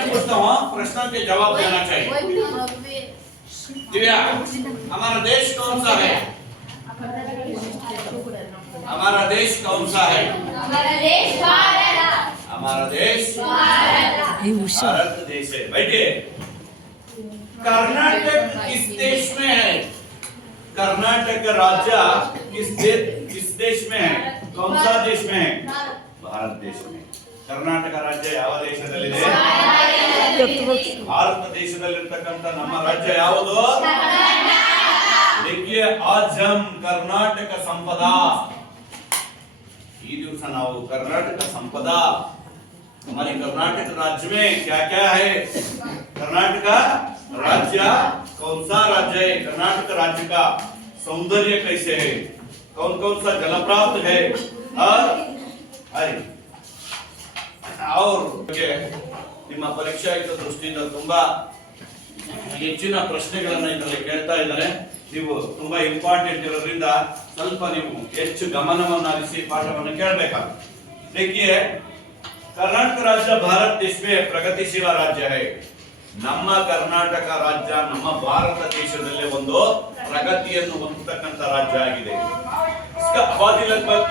प्रश्न पूछता हूँ, प्रश्नों के जवाब देना चाहिए। दिव्या, हमारा देश कौन सा है? हमारा देश कौन सा है? हमारा देश भारत। हमारा देश भारत देश है। बैठिए। कर्नाटक किस देश में है? कर्नाटक राज्य किस देश में है? कौन सा देश में है? भारत देश में। कर्नाटಕ ರಾಜ್ಯ ಯಾವ ದೇಶದಲ್ಲಿದೆ? ಭಾರತ ದೇಶದಲ್ಲಿರತಕ್ಕಂತ ನಮ್ಮ ರಾಜ್ಯ ಯಾವುದು? देखिए आज हम कर्नाटक संपदा ಈ ದಿವಸ ನಾವು कर्नाटक संपदा हमारे कर्नाटक राज्य में क्या क्या है? कर्नाटक राज्य कौन सा राज्य है? कर्नाटक राज्य का सौंदर्य कैसे है? कौन कौन सा जलप्राप्त है? और ನಿಮ್ಮ ಪರೀಕ್ಷಾ ಹಿತ ದೃಷ್ಟಿಯಿಂದ ತುಂಬಾ ಹೆಚ್ಚಿನ ಪ್ರಶ್ನೆಗಳನ್ನ ಇದರಲ್ಲಿ ಕೇಳ್ತಾ ಇದ್ದಾರೆ. ನೀವು ತುಂಬಾ ಇಂಪಾರ್ಟೆಂಟ್ ಇರೋದ್ರಿಂದ ಸ್ವಲ್ಪ ನೀವು ಹೆಚ್ಚು ಗಮನವನ್ನು ಹರಿಸಿ ಪಾಠವನ್ನು ಕೇಳಬೇಕಾಗುತ್ತೆ. देखिए कर्नाटक राज्य भारत देश में प्रगतिशील राज्य है. ನಮ್ಮ ಕರ್ನಾಟಕ ರಾಜ್ಯ ನಮ್ಮ ಭಾರತ ದೇಶದಲ್ಲಿ ಒಂದು ಪ್ರಗತಿಯನ್ನು ಹೊಂದತಕ್ಕಂತ ರಾಜ್ಯ ಆಗಿದೆ. इसका आबादी लगभग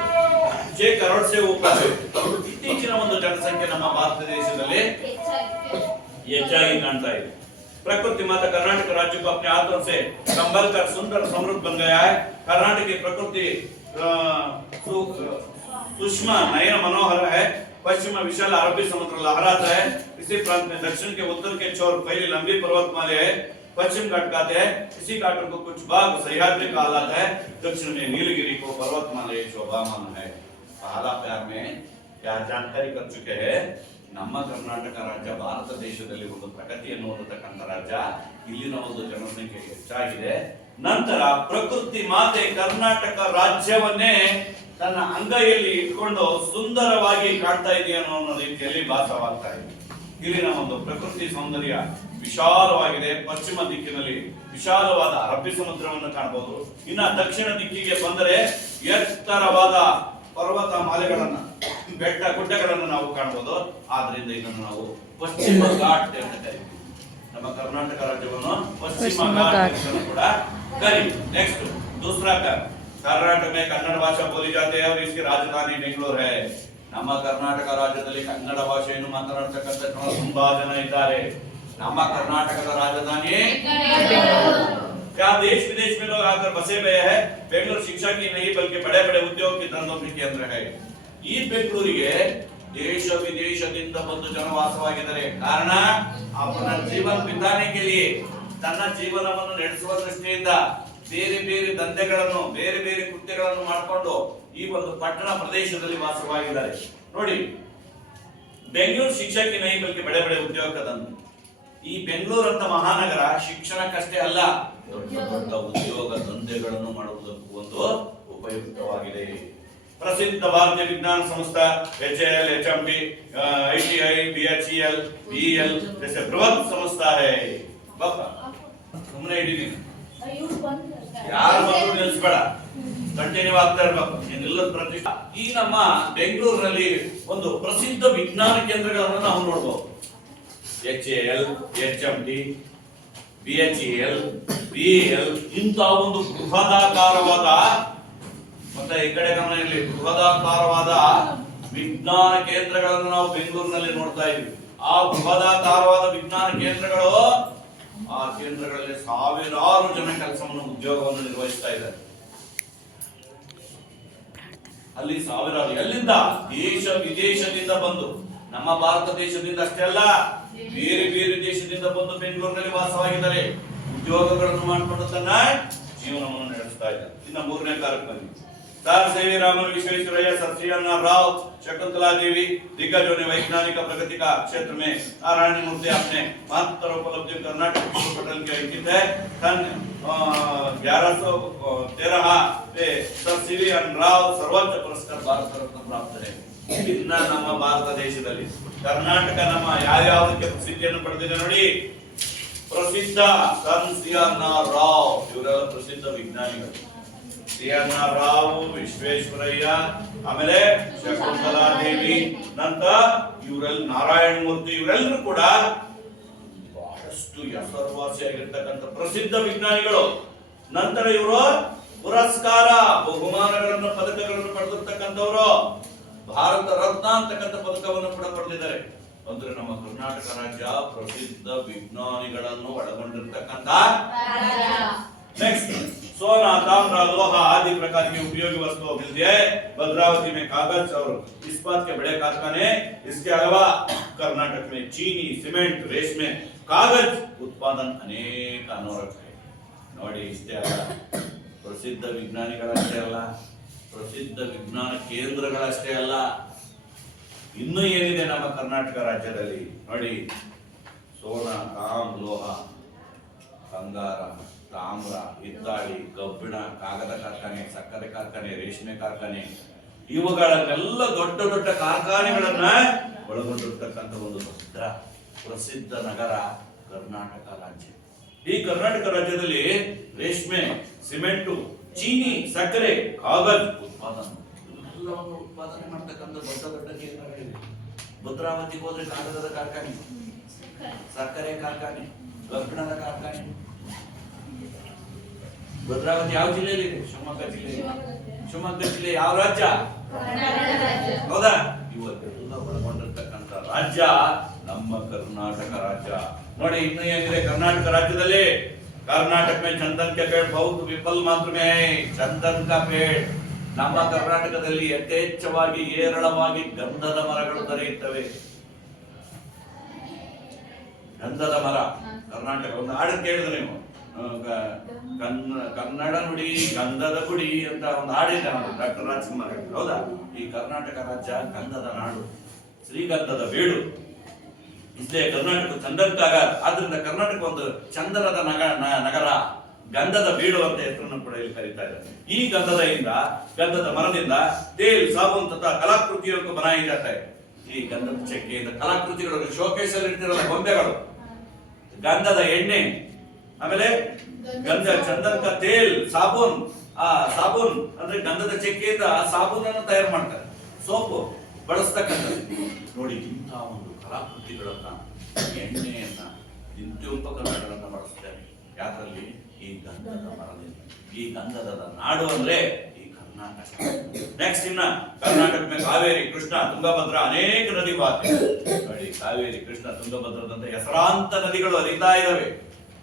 6 करोड़ से ऊपर है. ಇತ್ತೀಚಿನ ಒಂದು ಜನಸಂಖ್ಯೆ ನಮ್ಮ ಭಾರತ ದೇಶದಲ್ಲಿ ಹೆಚ್ಚಾಗಿ ಕಾಣ್ತಾ ಇದೆ. प्रकृति माता कर्नाटक राज्य को अपने हाथों से संभल कर सुंदर समृद्ध बन गया है. कर्नाटक की प्रकृति सूक्ष्म नयन मनोहर है. पश्चिम में विशाल अरबी समुद्र लहराता है. इसी प्रांत में दक्षिण के उत्तर के छोर फैली लंबी पर्वतमाले है. पश्चिम घाट कहते हैं. इसी घाटों को कुछ भाग सह्याद्री कहा जाता है. दक्षिण में नीलगिरी को पर्वतमाले शोभामान है. पहला प्यार में क्या जानकारी कर चुके हैं? ನಮ್ಮ ಕರ್ನಾಟಕ ರಾಜ್ಯ ಭಾರತ ದೇಶದಲ್ಲಿ ಒಂದು ಪ್ರಗತಿಯನ್ನು ಹೊಂದತಕ್ಕಂತ ರಾಜ್ಯ. ಇಲ್ಲಿನ ಒಂದು ಜನಸಂಖ್ಯೆ ಹೆಚ್ಚಾಗಿದೆ. ನಂತರ ಪ್ರಕೃತಿ ಮಾತೆ ಕರ್ನಾಟಕ ರಾಜ್ಯವನ್ನೇ ತನ್ನ ಅಂಗೈಯಲ್ಲಿ ಇಟ್ಕೊಂಡು ಸುಂದರವಾಗಿ ಕಾಣ್ತಾ ಇದೆಯೋ ಅನ್ನೋ ರೀತಿಯಲ್ಲಿ ಭಾಸವಾಗ್ತಾ ಇದೆ. ಇಲ್ಲಿನ ಒಂದು ಪ್ರಕೃತಿ ಸೌಂದರ್ಯ ವಿಶಾಲವಾಗಿದೆ. ಪಶ್ಚಿಮ ದಿಕ್ಕಿನಲ್ಲಿ ವಿಶಾಲವಾದ ಅರಬ್ಬಿ ಸಮುದ್ರವನ್ನು ಕಾಣಬಹುದು. ಇನ್ನ ದಕ್ಷಿಣ ದಿಕ್ಕಿಗೆ ಬಂದರೆ ಎತ್ತರವಾದ ಪರ್ವತ ಮಾಲೆಗಳನ್ನ ಬೆಟ್ಟ ಗುಡ್ಡಗಳನ್ನು ನಾವು ಕಾಣಬಹುದು. ಆದ್ರಿಂದ ಇದನ್ನು ನಾವು ಪಶ್ಚಿಮ ಘಾಟ್ ಅಂತ ಕರೀತೀವಿ. ನಮ್ಮ ಕರ್ನಾಟಕ ರಾಜ್ಯವನ್ನು ಪಶ್ಚಿಮ ಘಾಟ್ ಅಂತ ಕೂಡ ಕರೀತೀವಿ. ನೆಕ್ಸ್ಟ್ दूसरा कर्नाटक में कन्नड़ भाषा बोली जाती है और इसकी राजधानी बेंगलुरु है. ನಮ್ಮ ಕರ್ನಾಟಕ ರಾಜ್ಯದಲ್ಲಿ ಕನ್ನಡ ಭಾಷೆಯನ್ನು ಮಾತನಾಡತಕ್ಕಂತ ತುಂಬಾ ಜನ ಇದ್ದಾರೆ. ನಮ್ಮ ಕರ್ನಾಟಕದ ರಾಜಧಾನಿ क्या देश विदेश में लोग आकर बसे हुए हैं. बेंगलुरु शिक्षा की नहीं बल्कि बड़े बड़े उद्योग की धंधों के केंद्र है. ಈ ಬೆಂಗಳೂರಿಗೆ ದೇಶ ವಿದೇಶದಿಂದ ಬಂದು ಜನವಾಸವಾಗಿದ್ದಾರೆ. ಕಾರಣ ಅವನ ಜೀವನ ಬಿತಾನೆ के लिए ತನ್ನ ಜೀವನವನ್ನು ನಡೆಸುವ ದೃಷ್ಟಿಯಿಂದ ಬೇರೆ ಬೇರೆ ದಂಧೆಗಳನ್ನು ಬೇರೆ ಬೇರೆ ಕೃತ್ಯಗಳನ್ನು ಮಾಡಿಕೊಂಡು ಈ ಒಂದು ಪಟ್ಟಣ ಪ್ರದೇಶದಲ್ಲಿ ವಾಸವಾಗಿದ್ದಾರೆ. ನೋಡಿ, ಬೆಂಗಳೂರು ಶಿಕ್ಷಕಿ ನೈ ಬಲ್ಕಿ ಬಡೆ ಬಡೆ ಉದ್ಯೋಗದಂತೆ. ಈ ಬೆಂಗಳೂರು ಅಂತ ಮಹಾನಗರ ಶಿಕ್ಷಣಕ್ಕಷ್ಟೇ ಅಲ್ಲ, ದೊಡ್ಡ ದೊಡ್ಡ ಉದ್ಯೋಗ ದಂಧೆಗಳನ್ನು ಮಾಡುವುದಕ್ಕೂ ಒಂದು ಉಪಯುಕ್ತವಾಗಿದೆ. प्रसिद्ध भारतीय विज्ञान संस्था HAL, HMT, ITI, BHEL, BEL जैसे बृहत संस्था है. बाबा तुमने इडीनी ಯಾರು ಬಂದು ನಿಲ್ಲಿಸಬೇಡ, ಕಂಟಿನ್ಯೂ ಆಗ್ತಾ ಇರಬೇಕು. ಏನೆಲ್ಲ ಪ್ರತಿಷ್ಠೆ ಈ ನಮ್ಮ ಬೆಂಗಳೂರಿನಲ್ಲಿ ಒಂದು ಪ್ರಸಿದ್ಧ ವಿಜ್ಞಾನ ಕೇಂದ್ರಗಳನ್ನು ನಾವು ನೋಡಬಹುದು. HAL, HMT, BHEL, BEL ಇಂಥ ಒಂದು ಬೃಹದಾಕಾರವಾದ ಮತ್ತೆ ಈ ಕಡೆ ಗಮನ ಇರಲಿ, ಬೃಹದಾಕಾರವಾದ ವಿಜ್ಞಾನ ಕೇಂದ್ರಗಳನ್ನು ನಾವು ಬೆಂಗಳೂರಿನಲ್ಲಿ ನೋಡ್ತಾ ಇದ್ದೀವಿ. ಆ ಬೃಹದಾಕಾರವಾದ ವಿಜ್ಞಾನ ಕೇಂದ್ರಗಳು, ಆ ಕೇಂದ್ರಗಳಲ್ಲಿ ಸಾವಿರಾರು ಜನ ಕೆಲಸವನ್ನು ಉದ್ಯೋಗವನ್ನು ನಿರ್ವಹಿಸ್ತಾ ಇದ್ದಾರೆ. ಅಲ್ಲಿ ಸಾವಿರಾರು ಎಲ್ಲಿಂದ ದೇಶ ವಿದೇಶದಿಂದ ಬಂದು, ನಮ್ಮ ಭಾರತ ದೇಶದಿಂದ ಅಷ್ಟೇ ಅಲ್ಲ ಬೇರೆ ಬೇರೆ ದೇಶದಿಂದ ಬಂದು ಬೆಂಗಳೂರಿನಲ್ಲಿ ವಾಸವಾಗಿದ್ದಾರೆ. ಉದ್ಯೋಗಗಳನ್ನು ಮಾಡಿಕೊಂಡು ತನ್ನ ಜೀವನವನ್ನು ನಡೆಸ್ತಾ ಇದ್ದಾರೆ. ಇನ್ನು ಮೂರನೇ ಕಾರ್ಯಕ್ರಮ sir CV Raman Visvesvaraya, sir CN Rao, Shakuntala Devi दिग्गजों ने वैज्ञानिक प्रगति का क्षेत्र में नारायण मूर्ति अपने महत्तर उपलब्धि कर्नाटक विश्वविद्यालय के अंकित है. सन 1113 में सर CN राव सर्वोच्च पुरस्कार भारत रत्न प्राप्त है. ಇನ್ನ ನಮ್ಮ ಭಾರತ ದೇಶದಲ್ಲಿ ಕರ್ನಾಟಕ ನಮ್ಮ ಯಾವ್ಯಾವುದಕ್ಕೆ ಪ್ರಸಿದ್ಧಿಯನ್ನು ಪಡೆದಿದೆ ನೋಡಿ. ಪ್ರಸಿದ್ಧ ಸರ್ CN ರಾವ್, ಇವರೆಲ್ಲ ಪ್ರಸಿದ್ಧ ವಿಜ್ಞಾನಿಗಳು. ಸಿಎನ್ ರಾವ್, ವಿಶ್ವೇಶ್ವರಯ್ಯ, ಆಮೇಲೆ ಶಕುಂತಲಾ ದೇವಿ, ನಂತರ ಇವರೆಲ್ಲ ನಾರಾಯಣ ಮೂರ್ತಿ, ಇವರೆಲ್ಲರೂ ಕೂಡ ಬಹಳಷ್ಟು ಹೆಸರುವಾಸಿಯಾಗಿರ್ತಕ್ಕಂಥ ಪ್ರಸಿದ್ಧ ವಿಜ್ಞಾನಿಗಳು. ನಂತರ ಇವರು ಪುರಸ್ಕಾರ, ಬಹುಮಾನಗಳನ್ನು, ಪದಕಗಳನ್ನು ಪಡೆದಿರ್ತಕ್ಕಂಥವರು. ಭಾರತ ರತ್ನ ಅಂತಕ್ಕಂಥ ಪದಕವನ್ನು ಕೂಡ ಪಡೆದಿದ್ದಾರೆ. ಅಂದ್ರೆ ನಮ್ಮ ಕರ್ನಾಟಕ ರಾಜ್ಯ ಪ್ರಸಿದ್ಧ ವಿಜ್ಞಾನಿಗಳನ್ನು ಒಳಗೊಂಡಿರ್ತಕ್ಕಂಥ. नेक्स्ट सोना, ताम्र, लोहा आदि प्रकार की उपयोगी वस्तुओं मिलती है भद्रावती में। कागज और इस्पात के बड़े कारखाने, इसके अलावा कर्नाटक में चीनी, सीमेंट, रेशमे, कागज उत्पादन अनेक अनोरक है। ನೋಡಿ, ಇಷ್ಟೇ ಅಲ್ಲ, ಪ್ರಸಿದ್ಧ ವಿಜ್ಞಾನಿಗಳಷ್ಟೇ ಅಲ್ಲ, ಪ್ರಸಿದ್ಧ ವಿಜ್ಞಾನ ಕೇಂದ್ರಗಳಷ್ಟೇ ಅಲ್ಲ, ಇನ್ನೂ ಏನಿದೆ ನಮ್ಮ ಕರ್ನಾಟಕ ರಾಜ್ಯದಲ್ಲಿ ನೋಡಿ. ಸೋನಾ, ತಾಮ್ರ, ಲೋಹ, ಬಂಗಾರ, ತಾಮ್ರ, ಹಿತ್ತಾಳಿ, ಕಬ್ಬಿಣ, ಕಾಗದ ಕಾರ್ಖಾನೆ, ಸಕ್ಕರೆ ಕಾರ್ಖಾನೆ, ರೇಷ್ಮೆ ಕಾರ್ಖಾನೆ, ಇವುಗಳನ್ನೆಲ್ಲ ದೊಡ್ಡ ದೊಡ್ಡ ಕಾರ್ಖಾನೆಗಳನ್ನ ಒಳಗೊಂಡಿರ್ತಕ್ಕಂಥ ಒಂದು ದೊಡ್ಡ ಪ್ರಸಿದ್ಧ ನಗರ ಕರ್ನಾಟಕ ರಾಜ್ಯ. ಈ ಕರ್ನಾಟಕ ರಾಜ್ಯದಲ್ಲಿ ರೇಷ್ಮೆ, ಸಿಮೆಂಟು, ಚೀನಿ, ಸಕ್ಕರೆ, ಕಾಗಜ್ ಎಲ್ಲವನ್ನು ಉತ್ಪಾದನೆ ಮಾಡ್ತಕ್ಕಂಥ ದೊಡ್ಡ ದೊಡ್ಡ ಕೇಂದ್ರಗಳಿವೆ. ಭದ್ರಾವತಿಗೆ ಹೋದ್ರೆ ಕಾಗದದ ಕಾರ್ಖಾನೆ, ಸಕ್ಕರೆ ಕಾರ್ಖಾನೆ, ಕಬ್ಬಿಣದ ಕಾರ್ಖಾನೆ. ಭದ್ರಾವತಿ ಯಾವ ಜಿಲ್ಲೆಯಲ್ಲಿ? ಶಿವಮೊಗ್ಗ ಜಿಲ್ಲೆ. ಶಿವಮೊಗ್ಗ ಜಿಲ್ಲೆ ಯಾವ ರಾಜ್ಯ? ಹೌದಾ? ಇವತ್ತೆಲ್ಲ ಒಳಗೊಂಡಿರ್ತಕ್ಕಂಥ ರಾಜ್ಯ ನಮ್ಮ ಕರ್ನಾಟಕ ರಾಜ್ಯ. ನೋಡಿ, ಇನ್ನು ಏನಿದೆ ಕರ್ನಾಟಕ ರಾಜ್ಯದಲ್ಲಿ? कर्नाटक में चंदन के पेड़ बहुत विफल मात्र में है। चंदन का पेड़ ನಮ್ಮ ಕರ್ನಾಟಕದಲ್ಲಿ ಯಥೇಚ್ಛವಾಗಿ ಏರಳವಾಗಿ ಗಂಧದ ಮರಗಳು ದೊರೆಯುತ್ತವೆ. ಗಂಧದ ಮರ ಕರ್ನಾಟಕ ಒಂದು ಹಾಡು ಕೇಳಿದ್ರೆ ನೀವು, ಕನ್ನಡ ನುಡಿ ಗಂಧದ ಗುಡಿ ಅಂತ ಒಂದು ಹಾಡಿದೆ ಡಾಕ್ಟರ್ ರಾಜ್ಕುಮಾರ್. ಹೌದಾ? ಈ ಕರ್ನಾಟಕ ರಾಜ್ಯ ಗಂಧದ ನಾಡು, ಶ್ರೀಗಂಧದ ಬೀಡು. ಇದೇ ಕರ್ನಾಟಕ ಚಂದನ್ ಕಾಗರ್, ಆದ್ರಿಂದ ಕರ್ನಾಟಕ ಒಂದು ಚಂದನದ ನಗರ, ಗಂಧದ ಬೀಡು ಅಂತ ಹೆಸರನ್ನು ಕೂಡ ಇಲ್ಲಿ ಕರೀತಾ ಇದ್ದಾರೆ. ಈ ಗಂಧದ ಮರದಿಂದ ತೇಲ್, ಸಾಬೂನ್ ತಥಾ ಕಲಾಕೃತಿಯನ್ನು ಬನಾಯಿ ಜಾತ है. ಈ ಗಂಧದ ಚಕ್ಕೆಯಿಂದ ಕಲಾಕೃತಿಗಳು, ಶೋಕೇಶ್ ಅಲ್ಲಿ ಇರ್ತಿರಲ್ಲ ಗೊಂಬೆಗಳು, ಗಂಧದ ಎಣ್ಣೆ, ಆಮೇಲೆ ಗಂಧ, ಚಂದನ್ ಕಾ ತೇಲ್, ಸಾಬೂನ್. ಆ ಸಾಬೂನ್ ಅಂದ್ರೆ ಗಂಧದ ಚಕ್ಕೆಯಿಂದ ಸಾಬೂನನ್ನು ತಯಾರು ಮಾಡ್ತಾರೆ, ಸೋಪು ಬಳಸ್ತಕ್ಕಂಥದ್ದು. ನೋಡಿ, ಇಂಥ ಒಂದು ಕಲಾಕೃತಿಗಳನ್ನ, ಎಣ್ಣೆಯನ್ನ, ನಿತ್ಯೋಪಕರಣಗಳನ್ನ ಬಳಸ್ತಾರೆ. ಯಾಕಲ್ಲಿ? ಈ ಗಂಧದ ಮರದಿಂದ. ಈ ಗಂಧದ ನಾಡು ಅಂದ್ರೆ ಈ ಕರ್ನಾಟಕ. ನೆಕ್ಸ್ಟ್ ಇನ್ನ ಕರ್ನಾಟಕ में ಕಾವೇರಿ, ಕೃಷ್ಣ, ತುಂಗಭದ್ರಾ ಅನೇಕ ನದಿ ಬಾತೆ. ನೋಡಿ, ಕಾವೇರಿ, ಕೃಷ್ಣ, ತುಂಗಭದ್ರದಂತ ಹೆಸರಾಂತ ನದಿಗಳು ಹರಿತಾ ಇದಾವೆ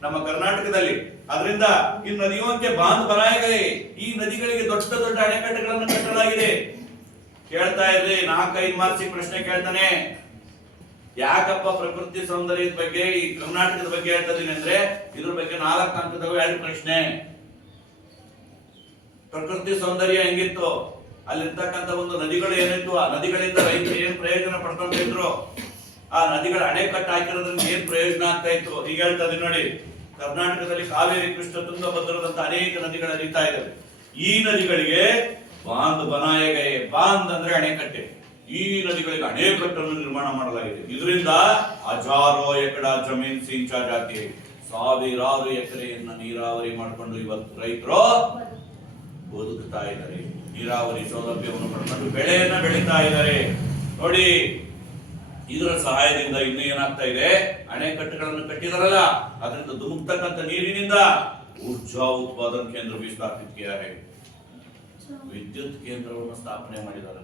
ನಮ್ಮ ಕರ್ನಾಟಕದಲ್ಲಿ. ಅದರಿಂದ ಈ ನದಿಯೋಂಕೆ ಬಾಂಧ್ ಬನಾಯೆ ಗಯೆ. ಈ ನದಿಗಳಿಗೆ ದೊಡ್ಡ ದೊಡ್ಡ ಅಣೆಕಟ್ಟುಗಳನ್ನು ಕಟ್ಟಲಾಗಿದೆ. ಕೇಳ್ತಾ ಇರ್ರಿ, 4-5 ಮಾರ್ಕ್ಸ್ ಪ್ರಶ್ನೆ ಕೇಳ್ತಾನೆ. ಯಾಕಪ್ಪ ಪ್ರಕೃತಿ ಸೌಂದರ್ಯದ ಬಗ್ಗೆ, ಈ ಕರ್ನಾಟಕದ ಬಗ್ಗೆ ಹೇಳ್ತಾ ಇದೀನಿ ಅಂದ್ರೆ, ಇದ್ರ ಬಗ್ಗೆ 4 ಅಂಕದವು 2 ಪ್ರಶ್ನೆ. ಪ್ರಕೃತಿ ಸೌಂದರ್ಯ ಹೆಂಗಿತ್ತು, ಅಲ್ಲಿರ್ತಕ್ಕಂಥ ಒಂದು ನದಿಗಳು ಏನಿತ್ತು, ಆ ನದಿಗಳಿಂದ ರೈತರು ಏನ್ ಪ್ರಯೋಜನ ಪಡ್ಕೊಂತ ಇದ್ರು, ಆ ನದಿಗಳ ಅಣೆಕಟ್ಟು ಹಾಕಿರೋದ್ರಿಂದ ಏನ್ ಪ್ರಯೋಜನ ಆಗ್ತಾ ಇತ್ತು, ಈಗ ಹೇಳ್ತಾ ಇದೀನಿ ನೋಡಿ. ಕರ್ನಾಟಕದಲ್ಲಿ ಕಾವೇರಿ, ಕೃಷ್ಣ, ತುಂಗಭದ್ರದಂತ ಅನೇಕ ನದಿಗಳು ಹರಿತಾ ಇದಾವೆ. ಈ ನದಿಗಳಿಗೆ ಬಾಂಧ್ ಬನಾಯೆ ಗಯೆ. ಬಾಂಧ್ ಅಂದ್ರೆ ಅಣೆಕಟ್ಟೆ. ಈ ನದಿಗಳಿಗೆ ಅಣೆಕಟ್ಟನ್ನು ನಿರ್ಮಾಣ ಮಾಡಲಾಗಿದೆ. ಇದರಿಂದ ಹಜಾರೋ ಎಕರೆ ಜಮೀನ್ ಸಿಂಚಾ ಜಾತಿ, ಸಾವಿರಾರು ಎಕರೆಯನ್ನ ನೀರಾವರಿ ಮಾಡಿಕೊಂಡು ಇವತ್ತು ರೈತರು ಬದುಕ್ತಾ ಇದ್ದಾರೆ. ನೀರಾವರಿ ಸೌಲಭ್ಯವನ್ನು ಪಡ್ಕೊಂಡು ಬೆಳೆಯನ್ನ ಬೆಳೀತಾ ಇದ್ದಾರೆ. ನೋಡಿ, ಇದರ ಸಹಾಯದಿಂದ ಇನ್ನು ಏನಾಗ್ತಾ ಇದೆ, ಅಣೆಕಟ್ಟುಗಳನ್ನು ಕಟ್ಟಿದಾರಲ್ಲ, ಅದರಿಂದ ಧುಮುಕ್ತಕ್ಕಂಥ ನೀರಿನಿಂದ ಊರ್ಜಾ ಉತ್ಪಾದನ ಕೇಂದ್ರ भी स्थापित किया है. ವಿದ್ಯುತ್ ಕೇಂದ್ರವನ್ನು ಸ್ಥಾಪನೆ ಮಾಡಿದ್ದಾರೆ.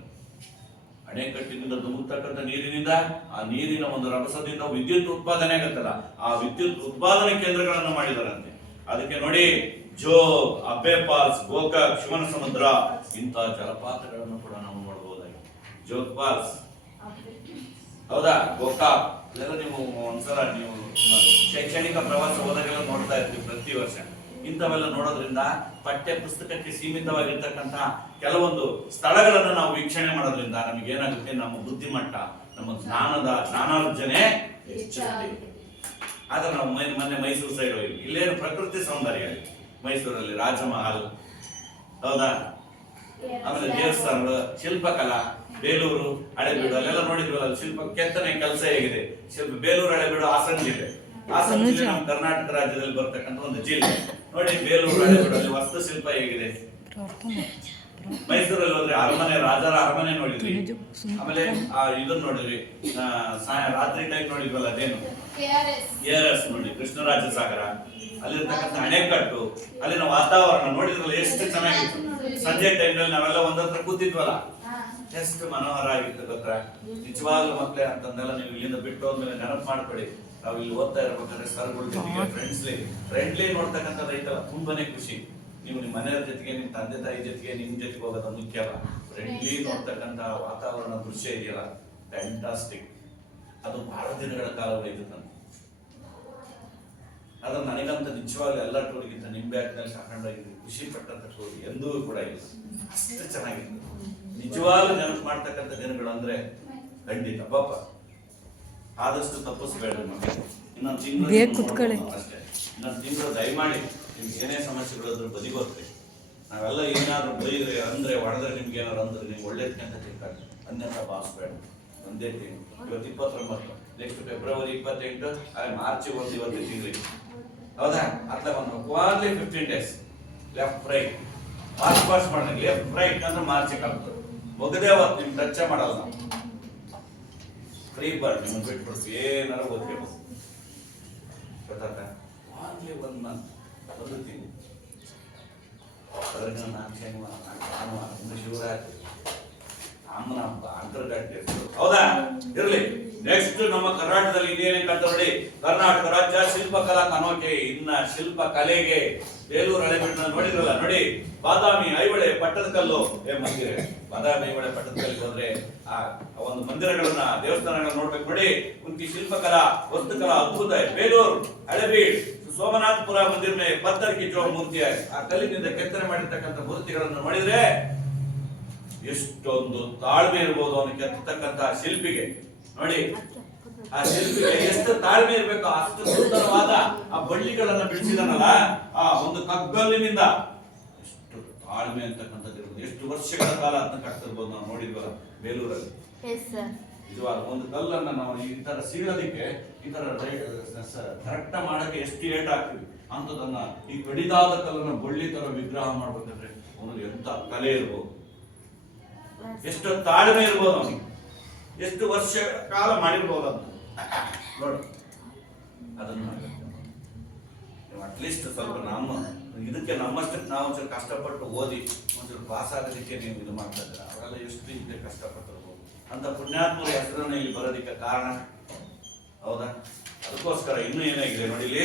ಅಣೆಕಟ್ಟಿನಿಂದ ಧುಮುಕ್ತಕ್ಕಂಥ ನೀರಿನಿಂದ, ಆ ನೀರಿನ ಒಂದು ರಭಸದಿಂದ ವಿದ್ಯುತ್ ಉತ್ಪಾದನೆ ಆಗುತ್ತಲ್ಲ, ಆ ವಿದ್ಯುತ್ ಉತ್ಪಾದನೆ ಕೇಂದ್ರಗಳನ್ನು ಮಾಡಿದಾರಂತೆ. ಅದಕ್ಕೆ ನೋಡಿ, ಜೋಗ್, ಅಬ್ಬೆ ಫಾಲ್ಸ್, ಗೋಕಾಕ್, ಶಿವನ ಸಮುದ್ರ ಇಂಥ ಜಲಪಾತಗಳನ್ನು ಕೂಡ ನಾವು ನೋಡಬಹುದಾಗಿದೆ. ಜೋಗ್ ಫಾಲ್ಸ್, ಹೌದಾ, ಗೋಕಾಕ್, ಇದೆಲ್ಲ ನೀವು ಒಂದ್ಸಲ ನೀವು ಶೈಕ್ಷಣಿಕ ಪ್ರವಾಸ ಹೋದಾಗೆಲ್ಲ ನೋಡ್ತಾ ಇರ್ತೀವಿ ಪ್ರತಿ ವರ್ಷ. ಇಂಥವೆಲ್ಲ ನೋಡೋದ್ರಿಂದ ಪಠ್ಯ ಪುಸ್ತಕಕ್ಕೆ ಸೀಮಿತವಾಗಿರ್ತಕ್ಕಂಥ ಕೆಲವೊಂದು ಸ್ಥಳಗಳನ್ನು ನಾವು ವೀಕ್ಷಣೆ ಮಾಡೋದ್ರಿಂದ ನಮಗೇನಾಗುತ್ತೆ, ನಮ್ಮ ಬುದ್ಧಿಮಟ್ಟ, ನಮ್ಮ ಜ್ಞಾನಾರ್ಜನೆ ಹೆಚ್ಚುತ್ತೆ. ಆದ್ರೆ ನಾವು ಮೊನ್ನೆ ಮೈಸೂರು ಸೈಡ್ ಹೋಗಿ, ಇಲ್ಲೇನು ಪ್ರಕೃತಿ ಸೌಂದರ್ಯ, ಮೈಸೂರಲ್ಲಿ ರಾಜಮಹಲ್, ಹೌದಾ, ಆಮೇಲೆ ದೇವಸ್ಥಾನಗಳು, ಶಿಲ್ಪಕಲಾ, ಬೇಲೂರು, ಹಳೆಬೀಡು ಅಲ್ಲೆಲ್ಲ ನೋಡಿದ್ವಲ್ಲ, ಶಿಲ್ಪ ಕೆತ್ತನೆ ಕೆಲಸ ಹೇಗಿದೆ. ಬೇಲೂರು, ಹಳೆಬೀಡು, ಹಾಸನ ಜಿಲ್ಲೆ. ಹಾಸನ ಜಿಲ್ಲೆ ನಮ್ಮ ಕರ್ನಾಟಕ ರಾಜ್ಯದಲ್ಲಿ ಬರ್ತಕ್ಕಂಥ ಒಂದು ಜಿಲ್ಲೆ. ನೋಡಿ, ಬೇಲೂರು, ಹಳೆಬೀಡು ಅಲ್ಲಿ ವಾಸ್ತುಶಿಲ್ಪ ಹೇಗಿದೆ, ಮೈಸೂರಲ್ಲಿ ಹೋದ್ರೆ ಅರಮನೆ, ರಾಜರ ಅರಮನೆ ನೋಡಿದ್ವಿ. ಆಮೇಲೆ ಇದನ್ನ ನೋಡಿದ್ವಿ, ರಾತ್ರಿ ಟೈಮ್ ನೋಡಿದ್ವಲ್ಲ ಅದೇನು KRS ನೋಡಿ, ಕೃಷ್ಣರಾಜ ಸಾಗರ, ಅಲ್ಲಿರ್ತಕ್ಕಂಥ ಅಣೆಕಟ್ಟು, ಅಲ್ಲಿನ ವಾತಾವರಣ ನೋಡಿದ್ರಲ್ಲ ಎಷ್ಟು ಚೆನ್ನಾಗಿತ್ತು. ಸಂಜೆ ಟೈಮ್ನಲ್ಲಿ ನಾವೆಲ್ಲ ಒಂದತ್ರ ಕೂತಿದ್ವಲ್ಲ, ಎಷ್ಟು ಮನೋಹರ ಆಗಿತ್ತು ಗೊತ್ತಾ. ನಿಜವಾಗ್ಲೂ ಮಕ್ಕಳೇ ಅಂತಂದೆಲ್ಲ ನೀವು ಇಲ್ಲಿಂದ ಬಿಟ್ಟು ಹೋದ್ಮೇಲೆ ನೆನಪು ಮಾಡ್ಕೊಳ್ಳಿ. ನಾವು ಇಲ್ಲಿ ಓದ್ತಾ ಇರ್ಬೇಕಾದ್ರೆ ಸರ್ಗಳ ಜೊತೆಗೆ ಫ್ರೆಂಡ್ಲಿ ನೋಡ್ತಕ್ಕಂಥದ್ದು ಐತಲ್ಲ, ತುಂಬಾನೇ ಖುಷಿ. ನೀವು ನಿಮ್ಮ ಮನೆಯವ್ರ ಜೊತೆಗೆ, ನಿಮ್ಮ ತಂದೆ ತಾಯಿ ಜೊತೆಗೆ, ನಿಮ್ ಜೊತೆಗೆ ಹೋಗೋದು ಮುಖ್ಯ ಅಲ್ಲ. ಫ್ರೆಂಡ್ಲಿ ನೋಡ್ತಕ್ಕಂಥ ವಾತಾವರಣ, ದೃಶ್ಯ ಇದೆಯಲ್ಲ, ಫ್ಯಾಂಟಾಸ್ಟಿಕ್. ಅದು ಬಹಳ ದಿನಗಳ ಕಾಲ ಉಳಿಯಿತು ನನಗೆ. ಆದ್ರೆ ನನಗಂತ ನಿಜವಾಗ್ಲೂ ಎಲ್ಲ ಟೂರಿಗಿಂತ ನಿಂಬೆ ಹಾಕಿನಲ್ಲಿ ಹಾಕೊಂಡೋಗಿದ್ವಿ, ಖುಷಿ ಪಟ್ಟಂತ ಟೂರ್ ಎಂದೂ ಕೂಡ ಇಲ್ಲ. ಅಷ್ಟು ಚೆನ್ನಾಗಿತ್ತು. ನಿಜವಾಗ್ಲೂ ನೆನಪು ಮಾಡ್ತಕ್ಕಂಥ ದಿನಗಳು ಅಂದ್ರೆ ಖಂಡಿತ ಪಾಪ ಆದಷ್ಟು ತಪ್ಪಿಸ್ಬೇಡ. ಇನ್ನೊಂದು ತಿಂಗಳು ಅಷ್ಟೇ, ಇನ್ನೊಂದು ತಿಂಗಳು ದಯಮಾಡಿ ನಿಮ್ಗೆ ಏನೇ ಸಮಸ್ಯೆಗಳು ಬದಿಗೋತ್ರಿ. ನಾವೆಲ್ಲ ಏನಾದ್ರು ಬೈದ್ರೆ ಅಂದ್ರೆ ಹೊಡೆದ್ರೆ ನಿಮ್ಗೆ ಏನಾದ್ರು ಅಂದ್ರೆ ನೀವು ಒಳ್ಳೇದಕ್ಕಿಂತ ತಿಳ್ಕೊಂಡು ಅನ್ಯಂತ ಭಾವಿಸ್ಬೇಡ. ಒಂದೇ ತಿಂಗಳು, ಇವತ್ತು 29, ನೆಕ್ಸ್ಟ್ ಫೆಬ್ರವರಿ 28, ಮಾರ್ಚ್ 1 ಇವತ್ತು ತಿಂಗಳಿಗೆ, ಹೌದಾ? ಅಟ್ಲ ಒಂದು 15 days ಲೆಫ್ಟ್ ರೈಟ್ ಪಾಸ್ ಮಾಡಿದಾಗ ಲೆಫ್ಟ್ ರೈಟ್ ಅಂದ್ರೆ ಮಾರ್ಚಿಗೆ ಆಗ್ತದೆ. ಮುಗದೇ ಅವತ್ತು ನಿಮ್ಗೆ ಟಚ್ ಮಾಡಲ್ಲ ನಾವು. ಫ್ರೀ ಬರ್ಡ್ ನಿಮ್ಮನ್ನು ಬಿಟ್ಬಿಡ್ತೀವಿ, ಏನಾರು ಓದ್ಬೇಕು ಗೊತ್ತಾಗ. ಓನ್ಲಿ 1 month, 1 ತಿಂಗಳು. ಅದ್ರಿಂದ 4 ಶನಿವಾರ, 4 ಭಾನುವಾರ, 1 ಶಿವರಾತ್ರಿ, ಅಮ್ಮನ ಹಬ್ಬ, ಅಂತರ್ಗಟ್ಟೆ, ಹೌದಾ? ಇರ್ಲಿ. ನೆಕ್ಸ್ಟ್ ನಮ್ಮ ಕರ್ನಾಟಕದಲ್ಲಿ ಇದೇನೇ ಕಂತ ನೋಡಿ, ಕರ್ನಾಟಕ ರಾಜ್ಯ ಶಿಲ್ಪಕಲಾ ಕನೋಕೆ. ಇನ್ನ ಶಿಲ್ಪ ಕಲೆಗೆ ಬೇಲೂರು ಹಳೆಬೀಡು ನೋಡಿದ್ರಲ್ಲ ನೋಡಿ, ಬಾದಾಮಿ, ಐಹೊಳೆ, ಪಟ್ಟದಕಲ್ಲು. ಮಂದಿರ ಬಾದಾಮಿ, ಐಹೊಳೆ, ಪಟ್ಟದಕಲ್ಲಿಗೆ ಹೋದ್ರೆ ಆ ಒಂದು ಮಂದಿರಗಳನ್ನ, ದೇವಸ್ಥಾನಗಳನ್ನ ನೋಡ್ಬೇಕು ನೋಡಿ. ಉನ್ಕಿ ಶಿಲ್ಪಕಲಾ ವಸ್ತುಕಲಾ ಅದ್ಭುತ. ಬೇಲೂರು ಹಳೆಬೀಡು ಸೋಮನಾಥಪುರ ಮಂದಿರ ಮೇ ಪತ್ಥರ್ ಕಿ ಜೋ ಮೂರ್ತಿ, ಆ ಕಲ್ಲಿನಿಂದ ಕೆತ್ತನೆ ಮಾಡಿರ್ತಕ್ಕಂಥ ಮೂರ್ತಿಗಳನ್ನು ನೋಡಿದ್ರೆ ಎಷ್ಟೊಂದು ತಾಳ್ಮೆ ಇರ್ಬೋದು ಅವನು ಕೆತ್ತತಕ್ಕಂಥ ಶಿಲ್ಪಿಗೆ. ನೋಡಿ ಆ ಶಿಲ್ಪಿಗೆ ಎಷ್ಟು ತಾಳ್ಮೆ ಇರ್ಬೇಕು. ಅಷ್ಟು ಸುಂದರವಾದ ಆ ಬಳ್ಳಿಗಳನ್ನ ಬಿಡಿಸಿದನಲ್ಲ, ಆ ಒಂದು ಕಗ್ಗಲ್ಲಿನಿಂದ ಎಷ್ಟು ತಾಳ್ಮೆ ಅಂತಕ್ಕಂಥದ್ದು ಇರ್ಬೋದು. ಎಷ್ಟು ವರ್ಷಗಳ ಕಾಲ ಅದನ್ನ ಕಟ್ತಿರ್ಬೋದು. ನಾವು ನೋಡಿದ್ವಲ್ಲ ಬೇಲೂರಲ್ಲಿ. ನಿಜವಾದ ಒಂದು ಕಲ್ಲನ್ನ ನಾವು ಈ ತರ ಸೀಳೋದಿಕ್ಕೆ, ಈ ತರ ಕರೆಕ್ಟ್ ಮಾಡಕ್ಕೆ ಎಷ್ಟು ಏಟ್ ಹಾಕ್ತಿವಿ ಅಂತದನ್ನ ಈ ಕಡಿದಾದ ಕಲ್ಲನ್ನ ಬಳ್ಳಿ ತರ ವಿಗ್ರಹ ಮಾಡ್ಬೇಕಂದ್ರೆ ಅವನಿಗೆ ಎಂತ ಕಲೆ ಇರ್ಬೋದು, ಎಷ್ಟು ತಾಳ್ಮೆ ಇರ್ಬೋದು ಅವನಿಗೆ, ಎಷ್ಟು ವರ್ಷ ಕಾಲ ಮಾಡಿರ್ಬೋದು ಅಂತ ನೋಡಿ. ಅದನ್ನ ಅಟ್ಲೀಸ್ಟ್ ಸ್ವಲ್ಪ ನಮ್ಮ ಇದಕ್ಕೆ ನಮ್ಮಷ್ಟಕ್ಕೆ ನಾವು ಒಂಚೂರು ಕಷ್ಟಪಟ್ಟು ಓದಿ ಒಂಚೂರು ಪಾಸ್ ಆಗೋದಕ್ಕೆ ನೀವು ಇದು ಮಾಡ್ತಾ ಇದ್ದೀರ. ಅವರೆಲ್ಲ ಎಷ್ಟು ಇದಕ್ಕೆ ಕಷ್ಟಪಟ್ಟಿರ್ಬೋದು ಅಂತ ಪುಣ್ಯಾತ್ಮರ ಹೆಸರನ್ನ ಇಲ್ಲಿ ಬರೋದಕ್ಕೆ ಕಾರಣ, ಹೌದಾ? ಅದಕ್ಕೋಸ್ಕರ ಇನ್ನೂ ಏನಾಗಿದೆ ನೋಡಿ, ಇಲ್ಲಿ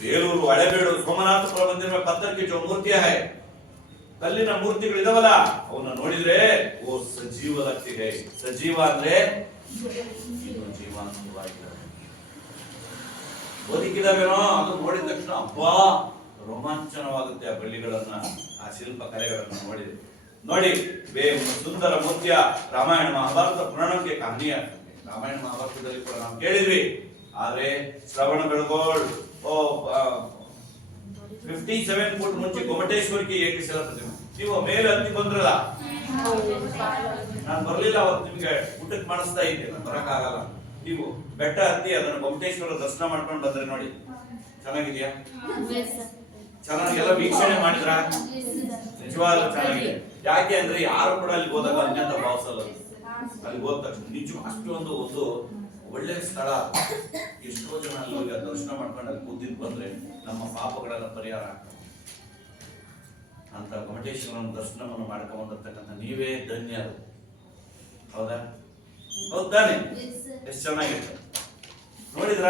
ಬೇಲೂರು ಹಳೆಬೀಡು ಸೋಮನಾಥಪುರ ಮಂದಿರ ಪತ್ಥರ್ ಕಿ ಜೋ ಮೂರ್ತಿ ಹೈ, ಕಲ್ಲಿನ ಮೂರ್ತಿಗಳಿದಾವಲ್ಲ ಅವನ್ನ ನೋಡಿದ್ರೆ ಓ ಸಜೀವ ಲಗ್ತಿದೆ. ಸಜೀವ ಅಂದ್ರೆ ಇನ್ನು ಜೀವಾಂತವಾಗಿದ್ದಾವೆ, ಬದುಕಿದಾವೇನೋ. ಅದು ನೋಡಿದ ತಕ್ಷಣ ಅಬ್ಬಾ ರೋಮಾಂಚನವಾಗುತ್ತೆ. ಆ ಬಳ್ಳಿಗಳನ್ನ, ಆ ಶಿಲ್ಪ ಕಲೆಗಳನ್ನ ನೋಡಿದ್ರೆ ನೋಡಿ. ಸುಂದರ ಮೂರ್ತಿಯ ರಾಮಾಯಣ ಮಹಾಭಾರತ ಪುರಾಣಕ್ಕೆ ಕಹಾನಿಯ. ರಾಮಾಯಣ ಮಹಾಭಾರತದಲ್ಲಿ ಕೂಡ ನಾವು ಕೇಳಿದ್ವಿ. ಆದ್ರೆ ಶ್ರವಣ ಬೆಳಗೋಳ್ 57 ಫುಟ್ ಮುಂಚೆ ಗೊಮಟೇಶ್ವರಿಗೆ ಏಕಶಿಲಾ ಪ್ರತಿಮೆ. ನೀವು ಮೇಲೆ ಹತ್ತಿ ಬಂದ್ರಲ್ಲ, ನಾನು ಬರ್ಲಿಲ್ಲ ಅವತ್ತು, ನಿಮ್ಗೆ ಊಟಕ್ಕೆ ಮಾಡಿಸ್ತಾ ಇದ್ದೆ, ನಾನು ಬರಕ್ಕಾಗಲ್ಲ. ನೀವು ಬೆಟ್ಟ ಹತ್ತಿ ಅದನ್ನ ಗೊಮಟೇಶ್ವರ ದರ್ಶನ ಮಾಡ್ಕೊಂಡು ಬಂದ್ರೆ ನೋಡಿ, ಚೆನ್ನಾಗಿದ್ಯಾ? ಚೆನ್ನಾಗಿ ಎಲ್ಲ ವೀಕ್ಷಣೆ ಮಾಡಿದ್ರ? ನಿಜವಾಗ್ಲೂ ಚೆನ್ನಾಗಿದೆ. ಯಾಕೆ ಅಂದ್ರೆ ಯಾರು ಕೂಡ ಅಲ್ಲಿ ಹೋದಾಗ ಅನ್ಯಂತ ಭಾವಿಸಲ್ಲ. ಅಲ್ಲಿ ಹೋದ ತಕ್ಷಣ ನಿಜ ಅಷ್ಟೊಂದು ಒಂದು ಒಳ್ಳೆ ಸ್ಥಳ. ಎಷ್ಟೋ ಜನ ಅಲ್ಲಿ ಹೋಗಿ ದರ್ಶನ ಮಾಡ್ಕೊಂಡು ಅಲ್ಲಿ ಕೂತಿದ್ ಬಂದ್ರೆ ನಮ್ಮ ಪಾಪಗಳೆಲ್ಲ ಪರಿಹಾರ ಆಗ್ತದೆ ಅಂತ ಗೊಮಟೇಶ್ವರನ ದರ್ಶನವನ್ನು ಮಾಡ್ಕೊಂಡ್ಬಂದಿರ್ತಕ್ಕಂಥ ನೀವೇ ಧನ್ಯರು, ಹೌದಾ? ಹೌದಾನೆ? ಎಷ್ಟು ಚೆನ್ನಾಗಿತ್ತು ನೋಡಿದ್ರ?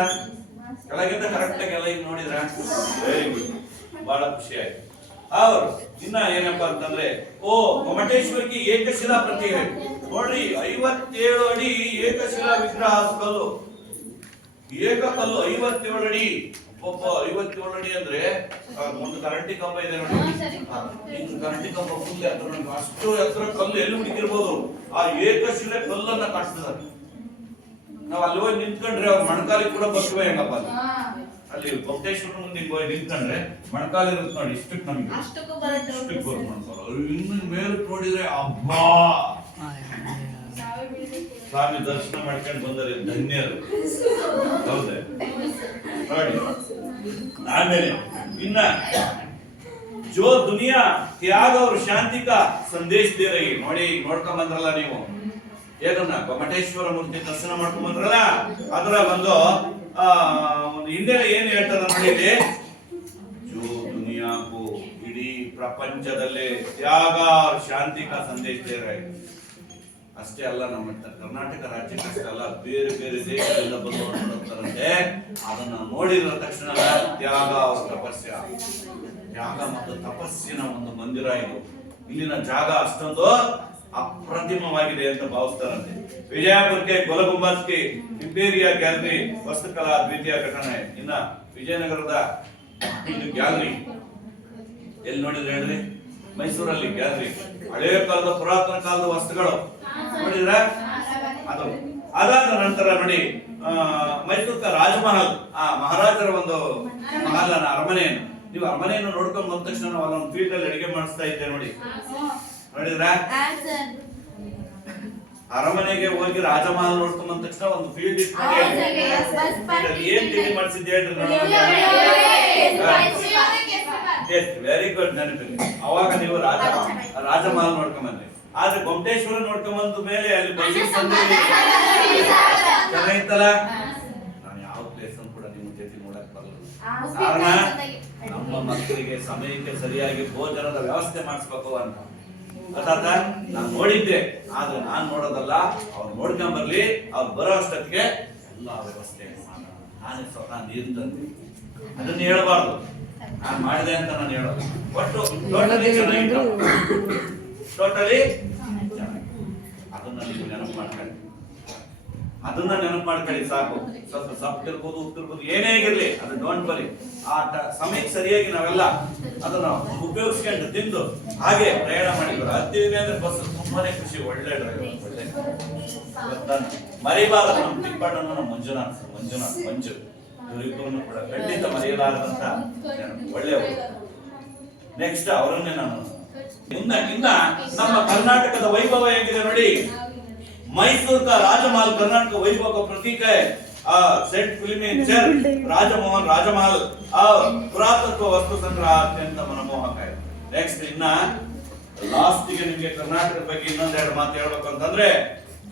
ಕೆಳಗಿಂದ ಕರೆಕ್ಟ್ ಆಗಿ ಎಲ್ಲ ಈಗ ನೋಡಿದ್ರ? ವೆರಿ ಗುಡ್, ಬಹಳ ಖುಷಿ ಆಯ್ತು. ಅವರು ಇನ್ನ ಏನಪ್ಪಾ ಅಂತಂದ್ರೆ, ಓ ಗೊಮಟೇಶ್ವರಿಗೆ ಏಕಶಿಲಾ ಪ್ರತಿಮೆ ನೋಡ್ರಿ, 57 ಅಡಿ ಏಕಶಿಲಾ ವಿಗ್ರಹ ಕಲ್ಲು. ಏಕಕಲ್ಲು 57 ಅಡಿ. ಒಬ್ಬ 57 ಅಡಿ ಅಂದ್ರೆ ಒಂದು ಕರಂಟಿ ಕಂಬ ಇದೆ ನೋಡಿ, ಕರಂಟಿ ಕಂಬ ಫುಲ್ ಎತ್ತರ, ಅಷ್ಟು ಎತ್ತರ ಕಲ್ಲು ಎಲ್ಲಿ ಹುಡುಕಿರ್ಬೋದು. ಆ ಏಕಶಿಲೆ ಕಲ್ಲನ್ನ ಕಟ್ಟಿದ್ದಾರೆ. ನಾವ್ ಅಲ್ಲಿ ಹೋಗಿ ನಿಂತ್ಕೊಂಡ್ರೆ ಅವ್ರ ಮಣಕಾಲಿ ಕೂಡ ಬರ್ತವೆ. ಹೆಂಗಪ್ಪ ಅಲ್ಲಿ ಗೊಮಟೇಶ್ವರ ಮುಂದೆ ಹೋಗಿ ನಿಂತ್ಕೊಂಡ್ರೆ ಮಣಕಾಲಿ ಇರುತ್ತೆ ನೋಡಿ, ಇಷ್ಟಕ್ಕೆ ನಮ್ಗೆ ಇನ್ನು ಮೇಲೆ ನೋಡಿದ್ರೆ ಅಬ್ಬಾ ಸ್ವಾಮಿ ದರ್ಶನ ಮಾಡ್ಕೊಂಡು ಬಂದರೆ ಧನ್ಯರು, ಹೌದೇ? ನೋಡಿ ಆಮೇಲೆ ಇನ್ನ जो दुनिया त्याग और शांति का संदेश दे रही है ನೋಡಿ ನೋಡ್ಕೊಂಡ್ ಬಂದ್ರಲ್ಲ ನೀವು ಏನನ್ನ ಗೊಮ್ಮಟೇಶ್ವರ ಮೂರ್ತಿ ದರ್ಶನ ಮಾಡ್ಕೊಂಡ್ ಬಂದ್ರಲ್ಲ ಅದರ ಒಂದು ಹಿಂದೆ ಏನ್ ಹೇಳ್ತಾರೆ ನೋಡಿ ಇಲ್ಲಿ जो दुनिया को ಇಡೀ ಪ್ರಪಂಚದಲ್ಲಿ ತ್ಯಾಗ और ಶಾಂತಿ का संदेश दे रहे हैं ಅಷ್ಟೇ ಅಲ್ಲ ನಮ್ಮ ಕರ್ನಾಟಕ ರಾಜ್ಯಕ್ಕೆ ಅಷ್ಟೇ ಅಲ್ಲ ಬೇರೆ ಬೇರೆ ದೇಶಗಳಿಂದ ಬಂದು ನೋಡ್ತಾರಂತೆ ಅದನ್ನ ನೋಡಿದ ತಕ್ಷಣ ತ್ಯಾಗ और ತಪಸ್ಯ ತ್ಯಾಗ ಮತ್ತು ತಪಸ್ಸಿನ ಒಂದು ಮಂದಿರ ಇದು ಇಲ್ಲಿನ ಜಾಗ ಅಷ್ಟೊಂದು ಅಪ್ರತಿಮವಾಗಿದೆ ಅಂತ ಭಾವಿಸ್ತಾರಂತೆ ವಿಜಯಪುರಕ್ಕೆ ಗೋಲಗುಂಬಜ್ಗೆ ಇಂಪೀರಿಯಾ ಗ್ಯಾಲರಿ ವಸ್ತುಕಲಾ ದ್ವಿತೀಯ ಘಟನೆ ಇನ್ನ ವಿಜಯನಗರದ ಇದು ಗ್ಯಾಲರಿ ಎಲ್ಲಿ ನೋಡಿದ್ರೆ ಹೇಳ್ರಿ ಮೈಸೂರಲ್ಲಿ ಗ್ಯಾಲರಿ ಹಳೆಯ ಕಾಲದ ಪುರಾತನ ಕಾಲದ ವಸ್ತುಗಳು ನೋಡಿದ್ರ ಅದು ಅದಾದ ನಂತರ ನೋಡಿ ಮೈಸೂರ್ಕ ರಾಜಮಹಲ್ ಮಹಾರಾಜರ ಒಂದು ಮಹಲನ ಅರಮನೆಯನ್ನು ನೀವು ಅರಮನೆಯನ್ನು ನೋಡ್ಕೊಂಡ್ ಬಂದ ತಕ್ಷಣ ನಾವು ಅಲ್ಲೊಂದು ಫೀಲ್ಡ್ ಅಲ್ಲಿ ಅಡಿಗೆ ಮಾಡಿಸ್ತಾ ಇದ್ದೆ ನೋಡಿ ನೋಡಿದ್ರ ಅರಮನೆಗೆ ಹೋಗಿ ರಾಜಮಹಲ್ ನೋಡ್ಕೊಂಡ್ ಬಂದ ತಕ್ಷಣ ಒಂದು ಫೀಲ್ಡ್ ಇಟ್ಕೊಂಡು ಏನ್ ತಿಂಡಿ ಮಾಡಿಸಿದ್ದೆ ವೆರಿ ಗುಡ್ ನೆನಪಿದೆ ಅವಾಗ ನೀವು ರಾಜಮಹಲ್ ನೋಡ್ಕೊಂಡ್ ಬಂದ್ರಿ ಆದ್ರೆ ಗೊಮ್ಮಟೇಶ್ವರ ನೋಡ್ಕೊಂಡ್ ಬಂದ ಮೇಲೆ ಅಲ್ಲಿ ಚೆನ್ನಾಗಿತ್ತಲ್ಲ ನಾನು ಯಾವ ಪ್ಲೇಸ್ ಅನ್ನು ಕೂಡ ನಿಮ್ಮ ಜೊತೆ ನೋಡಕ್ ಬರಲ್ಲ ಕಾರಣ ನಮ್ಮ ಮಕ್ಕಳಿಗೆ ಸಮಯಕ್ಕೆ ಸರಿಯಾಗಿ ಭೋಜನದ ವ್ಯವಸ್ಥೆ ಮಾಡಿಸ್ಬೇಕು ಅಂತ ಅರ್ಥಾತ್ ನಾನು ನೋಡಿದ್ದೆ ಆದ್ರೆ ನಾನ್ ನೋಡೋದಲ್ಲ ಅವ್ರು ನೋಡ್ಕೊಂಡ್ ಬರ್ಲಿ ಅವ್ರು ಬರೋ ಅಷ್ಟೊತ್ತಿಗೆ ಎಲ್ಲಾ ವ್ಯವಸ್ಥೆ ನಾನೇ ಸ್ವತಃ ನೀರು ತಂದೆ ಅದನ್ನ ಹೇಳಬಾರ್ದು ನಾನು ಮಾಡಿದೆ ಅಂತ ನಾನು ಹೇಳೋದು ಒಟ್ಟು ಟೋಟಲಿ ಅದನ್ನ ನೀವು ನೆನಪು ಮಾಡ್ಕೊಳ್ಳಿ ಅದನ್ನ ನೆನಪು ಮಾಡ್ಕೊಳ್ಳಿ ಸಾಕು ಸ್ವಲ್ಪ ಸಪ್ಪಿರ್ಬೋದು ಉಪ್ಪಿರ್ಬೋದು ಏನೇ ಆಗಿರ್ಲಿ ಅದು ಡೋಂಟ್ ಬರಿ ಆ ಸಮಯಕ್ಕೆ ಸರಿಯಾಗಿ ನಾವೆಲ್ಲ ಅದನ್ನ ಉಪಯೋಗಿಸ್ಕೊಂಡು ತಿಂದು ಹಾಗೆ ಪ್ರಯಾಣ ಮಾಡಿದ್ರು ಹತ್ತೀವಿ ಅಂದ್ರೆ ಬಸ್ ತುಂಬಾನೇ ಖುಷಿ ಒಳ್ಳೆ ಡ್ರೈವರ್ ಒಳ್ಳೆ ಮರಿಬಾರದು ನಮ್ಮ ತಿಪ್ಪಣ್ಣನ ನಮ್ಮ ಮಂಜು ಇವರಿಬ್ಬರನ್ನು ಕೂಡ ಖಂಡಿತ ಮರೆಯಲಾರದಂತ ಒಳ್ಳೆಯವರು ನೆಕ್ಸ್ಟ್ ಅವರನ್ನೇ ನಾನು ಇನ್ನ ನಮ್ಮ ಕರ್ನಾಟಕದ ವೈಭವ ಹೇಗಿದೆ ನೋಡಿ मैसूर का राजमहल कर्नाटक का वैभव का प्रतीक है सेट फिल्मी चर्च राजमोहन राजमहल और पुरातत्व वस्तु संग्रह अत्यंत मनमोहक है नेक्स्ट इನ್ನ ಲಾಸ್ಟ್ ಗೆ ನಿಮಗೆ ಕರ್ನಾಟಕದ ಬಗ್ಗೆ ಇನ್ನೊಂದೆರಡು ಮಾತು ಹೇಳಬೇಕು ಅಂತಂದ್ರೆ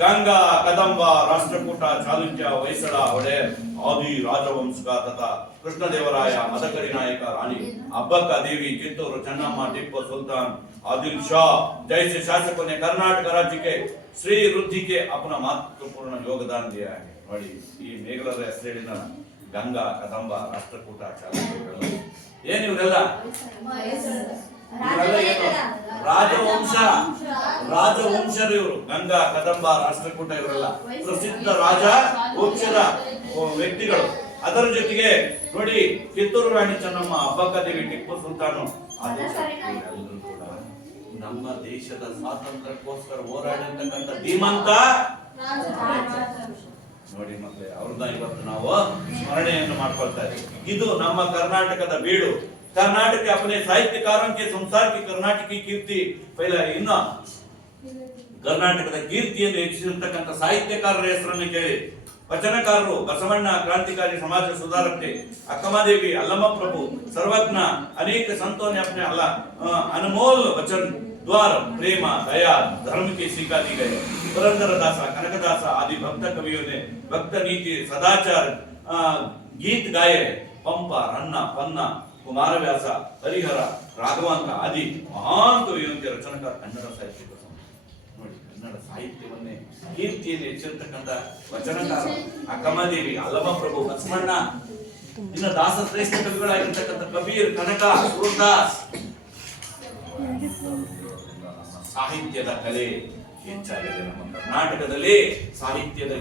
ಗಂಗಾ ಕದಂಬ ರಾಷ್ಟ್ರಕೂಟ ಚಾಲುಕ್ಯ ಹೊಯ್ಸಳ ಒಡೆಯರ್ ಆದಿ ರಾಜವಂಶ ತಥಾ ಕೃಷ್ಣದೇವರಾಯ ಮದಕರಿ ನಾಯಕ ರಾಣಿ ಅಬ್ಬಕ್ಕ ದೇವಿ ಕಿತ್ತೂರು ಚೆನ್ನಮ್ಮ ಟಿಪ್ಪು ಸುಲ್ತಾನ್ आदिल शाह जैसे शासकों ने कर्नाटक राज्य के श्री वृद्धि के अपना महत्वपूर्ण योगदान दिया है ನೋಡಿ ಈ ಮೇಘಲದ ಹೆಸರಿನ ಗಂಗಾ ಕದಂಬ ರಾಷ್ಟ್ರಕೂಟ ಚಾಲುಕ್ಯಗಳು ಏನು ಇವರೆಲ್ಲ ರಾಜವಂಶರು ಇವರು ಗಂಗಾ ಕದಂಬ ರಾಷ್ಟ್ರಕೂಟ ಇವರೆಲ್ಲ ಪ್ರಸಿದ್ಧ ರಾಜ ವಂಶದ ವ್ಯಕ್ತಿಗಳು ಅದರ ಜೊತೆಗೆ ನೋಡಿ ಕಿತ್ತೂರು ರಾಣಿ ಚೆನ್ನಮ್ಮ ಅಬ್ಬಕ್ಕ ದೇವಿ ಟಿಪ್ಪು ಸುಲ್ತಾನು ಎಲ್ಲರೂ ಕೂಡ ನಮ್ಮ ದೇಶದ ಸ್ವಾತಂತ್ರ್ಯಕ್ಕೋಸ್ಕರ ಹೋರಾಡಿರ್ತಕ್ಕಂಥ ಧೀಮಂತ ನೋಡಿ ಮಕ್ಕಳೇ ಅವ್ರನ್ನ ಇವತ್ತು ನಾವು ಸ್ಮರಣೆಯನ್ನು ಮಾಡ್ಕೊಳ್ತಾ ಇದ್ದೀವಿ ಇದು ನಮ್ಮ ಕರ್ನಾಟಕದ ಬೀಡು कर्नाटक के अपने साहित्यकारों के संसार की कर्नाटकी कीर्ति पहले ಇನ್ನು ಕರ್ನಾಟಕದ ಕೀರ್ತಿಯನ್ನು ಹೆಚ್ಚಿಸಿರ್ತಕ್ಕಂಥ ಸಾಹಿತ್ಯಕಾರರ ಹೆಸರನ್ನು ಕೇಳಿ ವಚನಕಾರರು ಬಸವಣ್ಣ क्रांतिकारी समाज सुधारक अक्कमादेवी अल्लमा प्रभु सर्वज्ञ अनेक संतों ने अपने अनमोल वचन द्वार प्रेम दया धर्म की सीखा दी गई पुरंदरदास कनकदास आदि भक्त कवियों ने भक्त नीति सदाचार गीत गाए पंप रन्ना पन्ना कुमारव्यास हरिहर राघवांक आदि महान कवियों के रचनाकार कन्नड़ साहित्य ನೋಡಿ ಕನ್ನಡ ಸಾಹಿತ್ಯವನ್ನೇ ಕೀರ್ತಿಯನ್ನು ಹೆಚ್ಚಿರತಕ್ಕಂಥ ವಚನಕಾರ ಅಕ್ಕಮದೇವಿ ಅಲ್ಲಮ ಪ್ರಭು ಬಸವಣ್ಣ ಇನ್ನು ದಾಸ ಶ್ರೇಷ್ಠ ಕವಿಗಳಾಗಿರ್ತಕ್ಕಂಥ ಕಬೀರ್ ಕನಕ ಸೂರದಾಸ್ ಸಾಹಿತ್ಯದ ಕಲೆ ಹೆಚ್ಚಾಗಿದೆ ನಮ್ಮ ಕರ್ನಾಟಕದಲ್ಲಿ ಸಾಹಿತ್ಯದ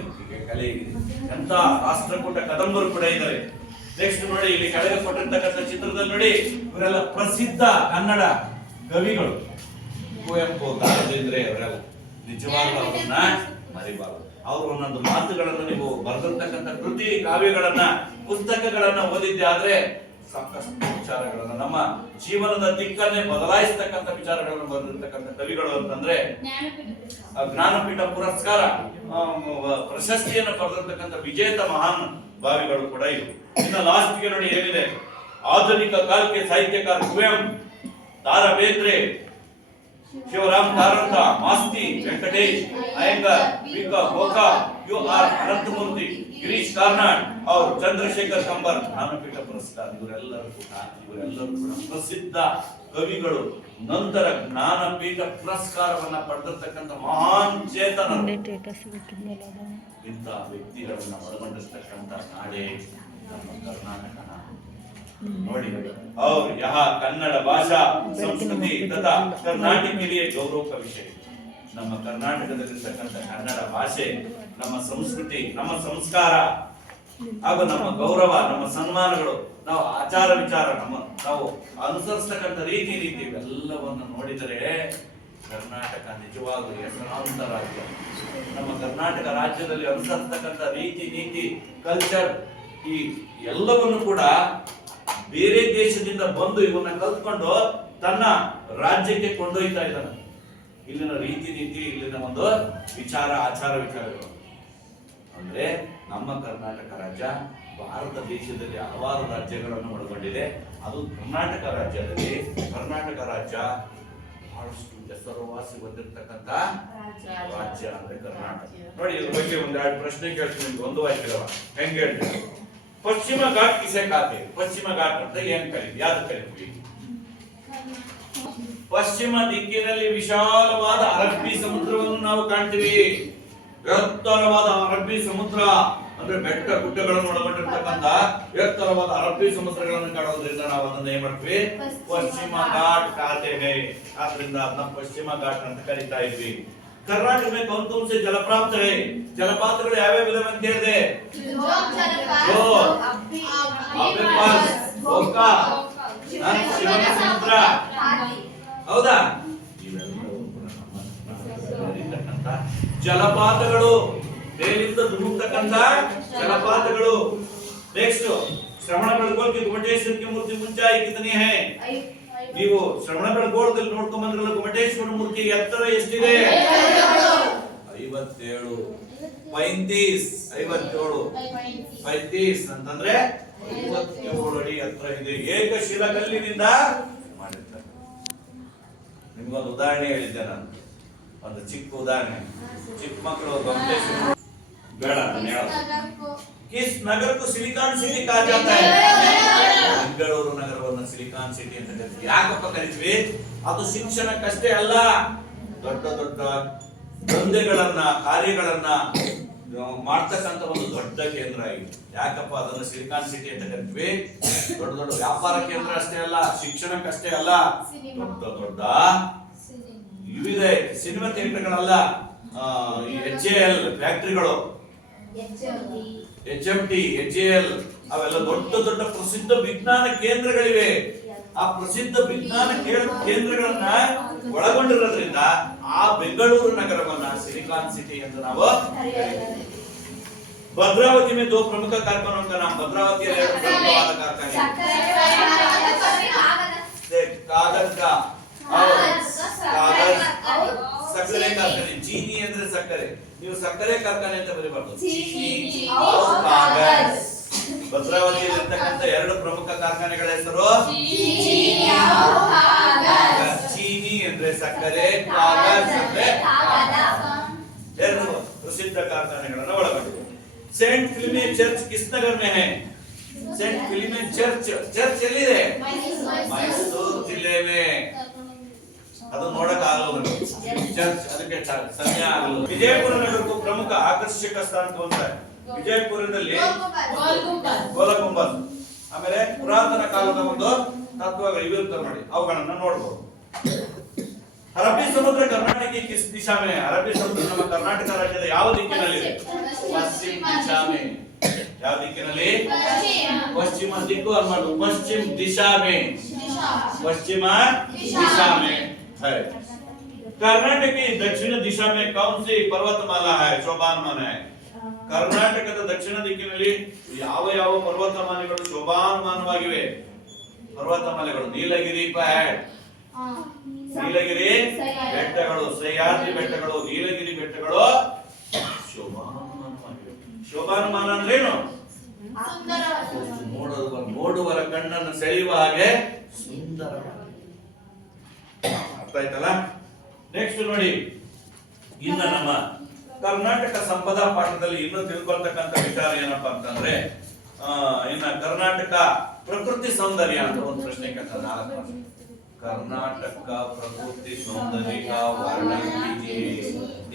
ಕಲೆ ಇದೆ ಎಂತ ರಾಷ್ಟ್ರಕೂಟ ಕದಂಬರು ಕೂಡ ಇದ್ದಾರೆ ನೆಕ್ಸ್ಟ್ ನೋಡಿ ಇಲ್ಲಿ ಕೆಳಗೆ ಕೊಟ್ಟಿರ್ತಕ್ಕಂಥ ಚಿತ್ರದಲ್ಲಿ ನೋಡಿ ಇವರೆಲ್ಲ ಪ್ರಸಿದ್ಧ ಕನ್ನಡ ಕವಿಗಳು ಕುವೆಂಪು ದಾರಬೇಂದ್ರೆ ಅವರೆಲ್ಲ ನಿಜವಾಗ್ಲೂ ಅವ್ರನ್ನ ಮರಿಬಾರದು ಅವರು ಒಂದೊಂದು ಮಾತುಗಳನ್ನು ನೀವು ಬರೆದಿರ್ತಕ್ಕಂಥ ಕೃತಿ ಕಾವ್ಯಗಳನ್ನ ಪುಸ್ತಕಗಳನ್ನ ಓದಿದ್ದೆ ಆದ್ರೆ ಸಾಕಷ್ಟು ವಿಚಾರಗಳನ್ನ ನಮ್ಮ ಜೀವನದ ದಿಕ್ಕನ್ನೇ ಬದಲಾಯಿಸತಕ್ಕಂಥ ವಿಚಾರಗಳನ್ನು ಬರೆದಿರ್ತಕ್ಕಂಥ ಕವಿಗಳು ಅಂತಂದ್ರೆ ಜ್ಞಾನಪೀಠ ಪುರಸ್ಕಾರ ಪ್ರಶಸ್ತಿಯನ್ನು ಪಡೆದಿರ್ತಕ್ಕಂಥ ವಿಜೇತ ಮಹಾನ್ ಭಾವಿಗಳು ಕೂಡ ಇವು ಇನ್ನು ಲಾಸ್ಟ್ ಗೆ ನೋಡಿ ಏನಿದೆ ಆಧುನಿಕ ಕಾಲಕ್ಕೆ ಸಾಹಿತ್ಯಕಾರ ಕುವೆಂಪು ದಾರಾ ಬೇಂದ್ರೆ, ಶಿವರಾಮ್ ಕಾರಂತ, ಮಾಸ್ತಿ, ವೆಂಕಟೇಶ್ ಅಯ್ಯಂಗಾರ್, ವಿ.ಕ. ಗೋಖಾ, ಯು.ಆರ್. ಅನಂತಮೂರ್ತಿ, ಗಿರೀಶ್ ಕಾರ್ನಾಡ್ और ಚಂದ್ರಶೇಖರ್ ಕಂಬಾರ್ ಜ್ಞಾನಪೀಠ ಪುರಸ್ಕಾರ. ಇವರೆಲ್ಲರೂ ಕೂಡ ಪ್ರಸಿದ್ಧ ಕವಿಗಳು. ನಂತರ ಜ್ಞಾನಪೀಠ ಪುರಸ್ಕಾರವನ್ನ ಪಡೆದಿರ್ತಕ್ಕಂಥ ಮಹಾನ್ ಚೇತನರು. ಇಂಥ ವ್ಯಕ್ತಿಗಳನ್ನ ಒಳಗೊಂಡಿರ್ತಕ್ಕಂಥ ನಾಡೇ ನಮ್ಮ ಕರ್ನಾಟಕ. ನೋಡಿ, और यहाँ ಕನ್ನಡ ಭಾಷಾ ಸಂಸ್ಕೃತಿ ತಥಾ ಕರ್ನಾಟಕ के लिए ಗೌರವ का ವಿಷಯ. ನಮ್ಮ ಕರ್ನಾಟಕದಲ್ಲಿರ್ತಕ್ಕಂಥ ಕನ್ನಡ ಭಾಷೆ, ನಮ್ಮ ಸಂಸ್ಕೃತಿ, ನಮ್ಮ ಸಂಸ್ಕಾರ ಹಾಗೂ ನಮ್ಮ ಗೌರವ, ನಮ್ಮ ಸನ್ಮಾನಗಳು, ನಾವು ಆಚಾರ ವಿಚಾರ, ನಾವು ಅನುಸರಿಸತಕ್ಕಂಥ ರೀತಿ ಇವೆಲ್ಲವನ್ನು ನೋಡಿದರೆ ಕರ್ನಾಟಕ ನಿಜವಾಗ್ಲೂ ಹೆಸರಾಂತ ರಾಜ್ಯ. ನಮ್ಮ ಕರ್ನಾಟಕ ರಾಜ್ಯದಲ್ಲಿ ಅನುಸರಿಸತಕ್ಕಂಥ ರೀತಿ ನೀತಿ, ಕಲ್ಚರ್, ಈ ಎಲ್ಲವನ್ನು ಕೂಡ ಬೇರೆ ದೇಶದಿಂದ ಬಂದು ಇವನ್ನ ಕಲ್ತ್ಕೊಂಡು ತನ್ನ ರಾಜ್ಯಕ್ಕೆ ಕೊಂಡೊಯ್ತಾ ಇದ್ದಾನೆ. ಇಲ್ಲಿನ ರೀತಿ ನೀತಿ, ಇಲ್ಲಿನ ಒಂದು ವಿಚಾರ, ಆಚಾರ ವಿಚಾರಗಳು ಅಂದ್ರೆ ನಮ್ಮ ಕರ್ನಾಟಕ ರಾಜ್ಯ ಭಾರತ ದೇಶದಲ್ಲಿ ಹಲವಾರು ರಾಜ್ಯಗಳನ್ನು ಒಳಗೊಂಡಿದೆ. ಅದು ಕರ್ನಾಟಕ ರಾಜ್ಯದಲ್ಲಿ, ಕರ್ನಾಟಕ ರಾಜ್ಯ ಬಹಳಷ್ಟು ಹೆಸರುವಾಸಿ ಹೊಂದಿರತಕ್ಕಂತ ರಾಜ್ಯ ಅಂದ್ರೆ ಕರ್ನಾಟಕ. ನೋಡಿ, ಇದ್ರ ಬಗ್ಗೆ ಒಂದೆರಡು ಪ್ರಶ್ನೆ ಕೇಳ್ತೀನಿ ನಿಮ್ಗೆ. ಒಂದು ವಾಕ್ಯವ ಹೆಂಗೆ ಹೇಳ್ತೀವಿ? ಪಶ್ಚಿಮ ಘಾಟ್ ಕಿಸೆ ಖಾತೆ? ಪಶ್ಚಿಮ ಘಾಟ್ ಅಂತ ಏನ್ ಕರೀತೀವಿ? ಯಾವ್ದು ಕರೀತೀವಿ? ಪಶ್ಚಿಮ ದಿಕ್ಕಿನಲ್ಲಿ ವಿಶಾಲವಾದ ಅರಬ್ಬಿ ಸಮುದ್ರವನ್ನು ನಾವು ಕಾಣ್ತೀವಿ. ಎತ್ತರವಾದ ಅರಬ್ಬಿ ಸಮುದ್ರ ಅಂದ್ರೆ ಬೆಟ್ಟ ಗುಡ್ಡಗಳನ್ನು ಒಳಗೊಂಡಿರ್ತಕ್ಕಂಥ ಎತ್ತರವಾದ ಅರಬ್ಬಿ ಸಮುದ್ರಗಳನ್ನು ಕಾಣೋದ್ರಿಂದ ನಾವು ಅದನ್ನ ಏನ್ ಮಾಡ್ತೀವಿ? ಪಶ್ಚಿಮ ಘಾಟ್ ಖಾತೆ. ಆದ್ರಿಂದ ಅದನ್ನ ಪಶ್ಚಿಮ ಘಾಟ್ ಅಂತ ಕರೀತಾ ಇದ್ವಿ. कर्नाटक में कौन कौन से जलप्राप्त है? जलपातಗಳು ಯಾವ್ಯಾವ ಇದಾವೆ ಅಂತ ಹೇಳಿದೆ? ಗೋಕಾ, ಶಿವನಸಮುದ್ರ, ಹೌದಾ? ಜಲಪಾತಗಳು, ಮೇಲಿಂದ ಧುಮುಕ್ತಕ್ಕಂಥ ಜಲಪಾತಗಳು. ನೆಕ್ಸ್ಟ್, ಶ್ರವಣ ಬೆಳಗೊಳ की गोमटेश्वर की मूर्ति ऊंचाई कितनी है? ನೀವು ಶ್ರವಣ ಬೆಳಗೊಳದಲ್ಲಿ ನೋಡ್ಕೊಂಡ್ ಬಂದ್ರಲ್ಲ, ಗೊಮಟೇಶ್ವರ ಮೂರ್ತಿ ಎತ್ತರ ಎಷ್ಟಿದೆ? 57. 57 ಅಂತಂದ್ರೆ 57 ಅಡಿ ಎತ್ತರ ಇದೆ. ಏಕಶಿಲಾಕಲ್ಲಿನಿಂದ ಮಾಡಿರ್ತಾರೆ. ನಿಮ್ಗೊಂದು ಉದಾಹರಣೆ ಹೇಳಿದ್ದೆ ನಾನು, ಒಂದು ಚಿಕ್ಕ ಉದಾಹರಣೆ. ಚಿಕ್ಕ ಮಕ್ಕಳು ಗೊಮಟೇಶ್ವರ ಬೇಡ ನಾನು ಹೇಳೋದು. किस नगर को सिलिकॉन सिटी कहा जाता है? ಬೆಂಗಳೂರು ನಗರವನ್ನು ಸಿಲಿಕಾನ್ ಸಿಟಿ ಅಂತ ಕರೀತೀವಿ. ಯಾಕಪ್ಪ ಕರೀತೀವಿ? ಅದು ಶಿಕ್ಷಣಕ್ಕಷ್ಟೇ ಅಲ್ಲ, ದೊಡ್ಡ ದೊಡ್ಡ ದಂಧೆಗಳನ್ನ, ಕಾರ್ಯಗಳನ್ನ ಮಾಡ್ತಕ್ಕಂಥ ಒಂದು ದೊಡ್ಡ ಕೇಂದ್ರ ಆಗಿದೆ. ಯಾಕಪ್ಪ ಅದನ್ನು ಸಿಲಿಕಾನ್ ಸಿಟಿ ಅಂತ ಕರೀತೀವಿ? ದೊಡ್ಡ ದೊಡ್ಡ ವ್ಯಾಪಾರ ಕೇಂದ್ರ ಅಷ್ಟೇ ಅಲ್ಲ, ಶಿಕ್ಷಣಕ್ಕಷ್ಟೇ ಅಲ್ಲ, ದೊಡ್ಡ ದೊಡ್ಡ ಇವಿದೆ. ಸಿನಿಮಾ ಥಿಯೇಟರ್ಗಳಲ್ಲ, HAL ಫ್ಯಾಕ್ಟರಿಗಳು, HMT, HAL, ಅವೆಲ್ಲ ದೊಡ್ಡ ದೊಡ್ಡ ಪ್ರಸಿದ್ಧ ವಿಜ್ಞಾನ ಕೇಂದ್ರಗಳಿವೆ. ಆ ಪ್ರಸಿದ್ಧ ವಿಜ್ಞಾನ ಕೇಂದ್ರಗಳನ್ನ ಒಳಗೊಂಡಿರೋದ್ರಿಂದ ಆ ಬೆಂಗಳೂರು ನಗರವನ್ನ ಸಿಲಿಕಾನ್ ಸಿಟಿ ಎಂದು ನಾವು ಕರೀತೀವಿ. ಭದ್ರಾವತಿ में 2 प्रमुख कारखानों का नाम. ಭದ್ರಾವತಿಯಲ್ಲಿ 2 ಪ್ರಮುಖವಾದ ಕಾರ್ಖಾನೆ, ಕಾಗಜ का ಸಕ್ಕರೆ ಕಾರ್ಖಾನೆ. ಚೀನಿ ಅಂದ್ರೆ ಸಕ್ಕರೆ, ನೀವು ಸಕ್ಕರೆ ಕಾರ್ಖಾನೆ ಅಂತ ಬರೀಬಾರ್ದು, ಚೀನಿ ಕಾಗಜ. ಭದ್ರಾವತಿಯಲ್ಲಿ ಇರ್ತಕ್ಕಂಥ 2 ಪ್ರಮುಖ ಕಾರ್ಖಾನೆಗಳ ಹೆಸರು ಚೀನಿ ಅಂದ್ರೆ ಸಕ್ಕರೆ, ಕಾಗಜ ಅಂದ್ರೆ ಎರಡು ಪ್ರಸಿದ್ಧ ಕಾರ್ಖಾನೆಗಳನ್ನು ಒಳಗೊಂಡಿದೆ. सेंट फिलिमे चर्च किस नगर में है? सेंट फिलिमे चर्च ಎಲ್ಲಿದೆ? ಮೈಸೂರು ಜಿಲ್ಲೆ में. ಅದು ನೋಡಕ ಆಗಲ್ಲ ಚರ್ಚ್, ಅದಕ್ಕೆ ಸಮಯ ಆಗಲ್ಲ. ವಿಜಯಪುರ ನಗರಕ್ಕೂ ಪ್ರಮುಖ ಆಕರ್ಷಕ ಸ್ಥಾನ कौन सा है? ವಿಜಯಪುರದಲ್ಲಿ ಗೋಲ ಗುಂಬಜ್, ಆಮೇಲೆ ಪುರಾತನ ಕಾಲದ ಒಂದು ತತ್ವಗಳು ಇವಿರ್ತಾರೆ ನೋಡಿ, ಅವುಗಳನ್ನ ನೋಡಬಹುದು. ಅರಬ್ಬಿ ಸಮುದ್ರ कर्नाटक की किस दिशा में है? ಅರಬ್ಬಿ ಸಮುದ್ರ ನಮ್ಮ ಕರ್ನಾಟಕ ರಾಜ್ಯದ ಯಾವ ದಿಕ್ಕಿನಲ್ಲಿದೆ? ಪಶ್ಚಿಮ ದಿಶಾ में. ಯಾವ ದಿಕ್ಕಿನಲ್ಲಿ? ಪಶ್ಚಿಮ ದಿಕ್ಕು ಅನ್ನೋದು ಪಶ್ಚಿಮ ದಿಶಾ में, पश्चिम दिशा में है. कर्नाटक की दक्षिण दिशा में कौन सी पर्वतमाला है? शोभानमान है. ಕರ್ನಾಟಕದ ದಕ್ಷಿಣ ದಿಕ್ಕಿನಲ್ಲಿ ಯಾವ ಯಾವ ಪರ್ವತಮಾಲೆಗಳು ಶೋಭಾನಮಾನವಾಗಿವೆ? ಪರ್ವತಮಾಲೆಗಳು ನೀಲಗಿರಿ ಪಹಾಡ್, ನೀಲಗಿರಿ ಬೆಟ್ಟಗಳು, ಸಹ್ಯಾದ್ರಿ ಬೆಟ್ಟಗಳು, ನೀಲಗಿರಿ ಬೆಟ್ಟಗಳು ಶೋಭಾನಮಾನವಾಗಿವೆ. ಶೋಭಾನಮಾನ ಅಂದ್ರೇನು? ನೋಡುವರ ಕಣ್ಣನ್ನು ಸೆಳೆಯುವ ಹಾಗೆ ಸುಂದರ. ಅರ್ಥ ಆಯ್ತಲ್ಲ. ನೆಕ್ಸ್ಟ್ ನೋಡಿ, ಇನ್ನ ನಮ್ಮ ಕರ್ನಾಟಕ ಸಂಪದಾ ಪಾಠದಲ್ಲಿ ಇನ್ನು ತಿಳ್ಕೊಳ್ತಕ್ಕಂಥ ವಿಚಾರ ಏನಪ್ಪಾ ಅಂತಂದ್ರೆ, ಇನ್ನ ಕರ್ನಾಟಕ ಪ್ರಕೃತಿ ಸೌಂದರ್ಯ ಅಂತ ಒಂದು ಪ್ರಶ್ನೆ ಕೇಳ್ತಾರೆ 4 ಮಾರ್ಕ್ಸ್. ಕರ್ನಾಟಕ ಪ್ರಕೃತಿ ಸೌಂದರ್ಯ ವರ್ಣನೆ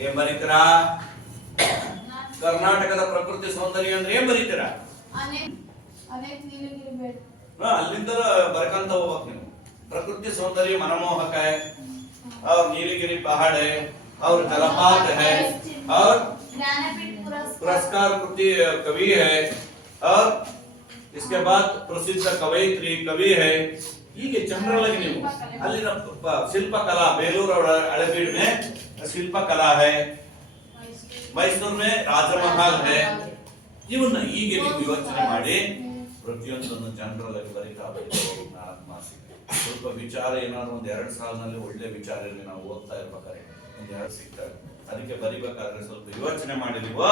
ಏನ್ ಬರೀತೀರಾ? ಕರ್ನಾಟಕದ ಪ್ರಕೃತಿ ಸೌಂದರ್ಯ ಅಂದ್ರೆ ಏನ್ ಬರೀತೀರಾ? ಅಲ್ಲಿಂದ ಬರ್ಕಂತ ಹೋಗ್ಬೇಕು ನೀವು. ಪ್ರಕೃತಿ सौंदर्य मनमोहक है और नीलगिरी पहाड़ है और जलपात है और पुरस्कार कृति कवि है और इसके बाद प्रसिद्ध कवयित्री कवि है. ಹೀಗೆ ಜನರಲ್ ಆಗಿ ನೀವು ಅಲ್ಲಿನ ಶಿಲ್ಪಕಲಾ, ಬೇಲೂರು ಹಳೆಬೀಡು में ಶಿಲ್ಪಕಲಾ है, ಮೈಸೂರು में ರಾಜಮಹಲ್ है. ಇವನ್ನ ಹೀಗೆ ನೀವು ಯೋಚನೆ ಮಾಡಿ ಪ್ರತಿಯೊಂದನ್ನು ಜನರಲ್ ಆಗಿ ಬರೀತಾ ಹೋಗಿ 4 ಮಾರ್ಕ್ಸ್. ಸ್ವಲ್ಪ ವಿಚಾರ ಏನಾದ್ರು ಒಂದ್ 2 ಸಾಲಿನಲ್ಲಿ ಒಳ್ಳೆ ವಿಚಾರ ಇರಲಿ, ನಾವು ಓದ್ತಾ ಇರ್ಬೇಕಾದ್ರೆ ಒಂದ್ 2 ಸಿಗ್ತವೆ. ಅದಕ್ಕೆ ಬರಿಬೇಕಾದ್ರೆ ಸ್ವಲ್ಪ ಯೋಚನೆ ಮಾಡಿ ನೀವು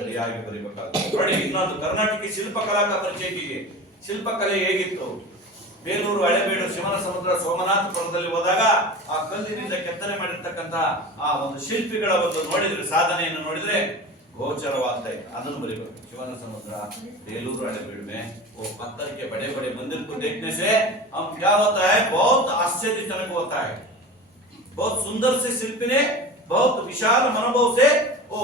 ಸರಿಯಾಗಿ ಬರಿಬೇಕಾಗುತ್ತೆ. ನೋಡಿ, ಇನ್ನೊಂದು ಕರ್ನಾಟಕ ಶಿಲ್ಪಕಲಾ ಪರಿಚಯ. ಶಿಲ್ಪಕಲೆ ಹೇಗಿತ್ತು? ಬೇಲೂರು ಹಳೆಬೀಡು ಶಿವನ ಸಮುದ್ರ ಸೋಮನಾಥಪುರದಲ್ಲಿ ಹೋದಾಗ ಆ ಕಲ್ಲಿನಿಂದ ಕೆತ್ತನೆ ಮಾಡಿರ್ತಕ್ಕಂಥ ಆ ಒಂದು ಶಿಲ್ಪಿಗಳ ಒಂದು ನೋಡಿದ್ರೆ, ಸಾಧನೆಯನ್ನು ನೋಡಿದ್ರೆ ಗೋಚರವಾಗ್ತಾ ಇದೆ. ಅದನ್ನು बरीಬೇಕು. ಶಿವನ ಸಮುದ್ರ, ಬೇಲೂರು हड़ेबीड में वो पत्थर के बड़े बड़े मंदिर को देखने से हम क्या होता है, बहुत आश्चर्यजनक होता है. बहुत सुंदर से शिल्पी ने बहुत विशाल मनोभाव से वो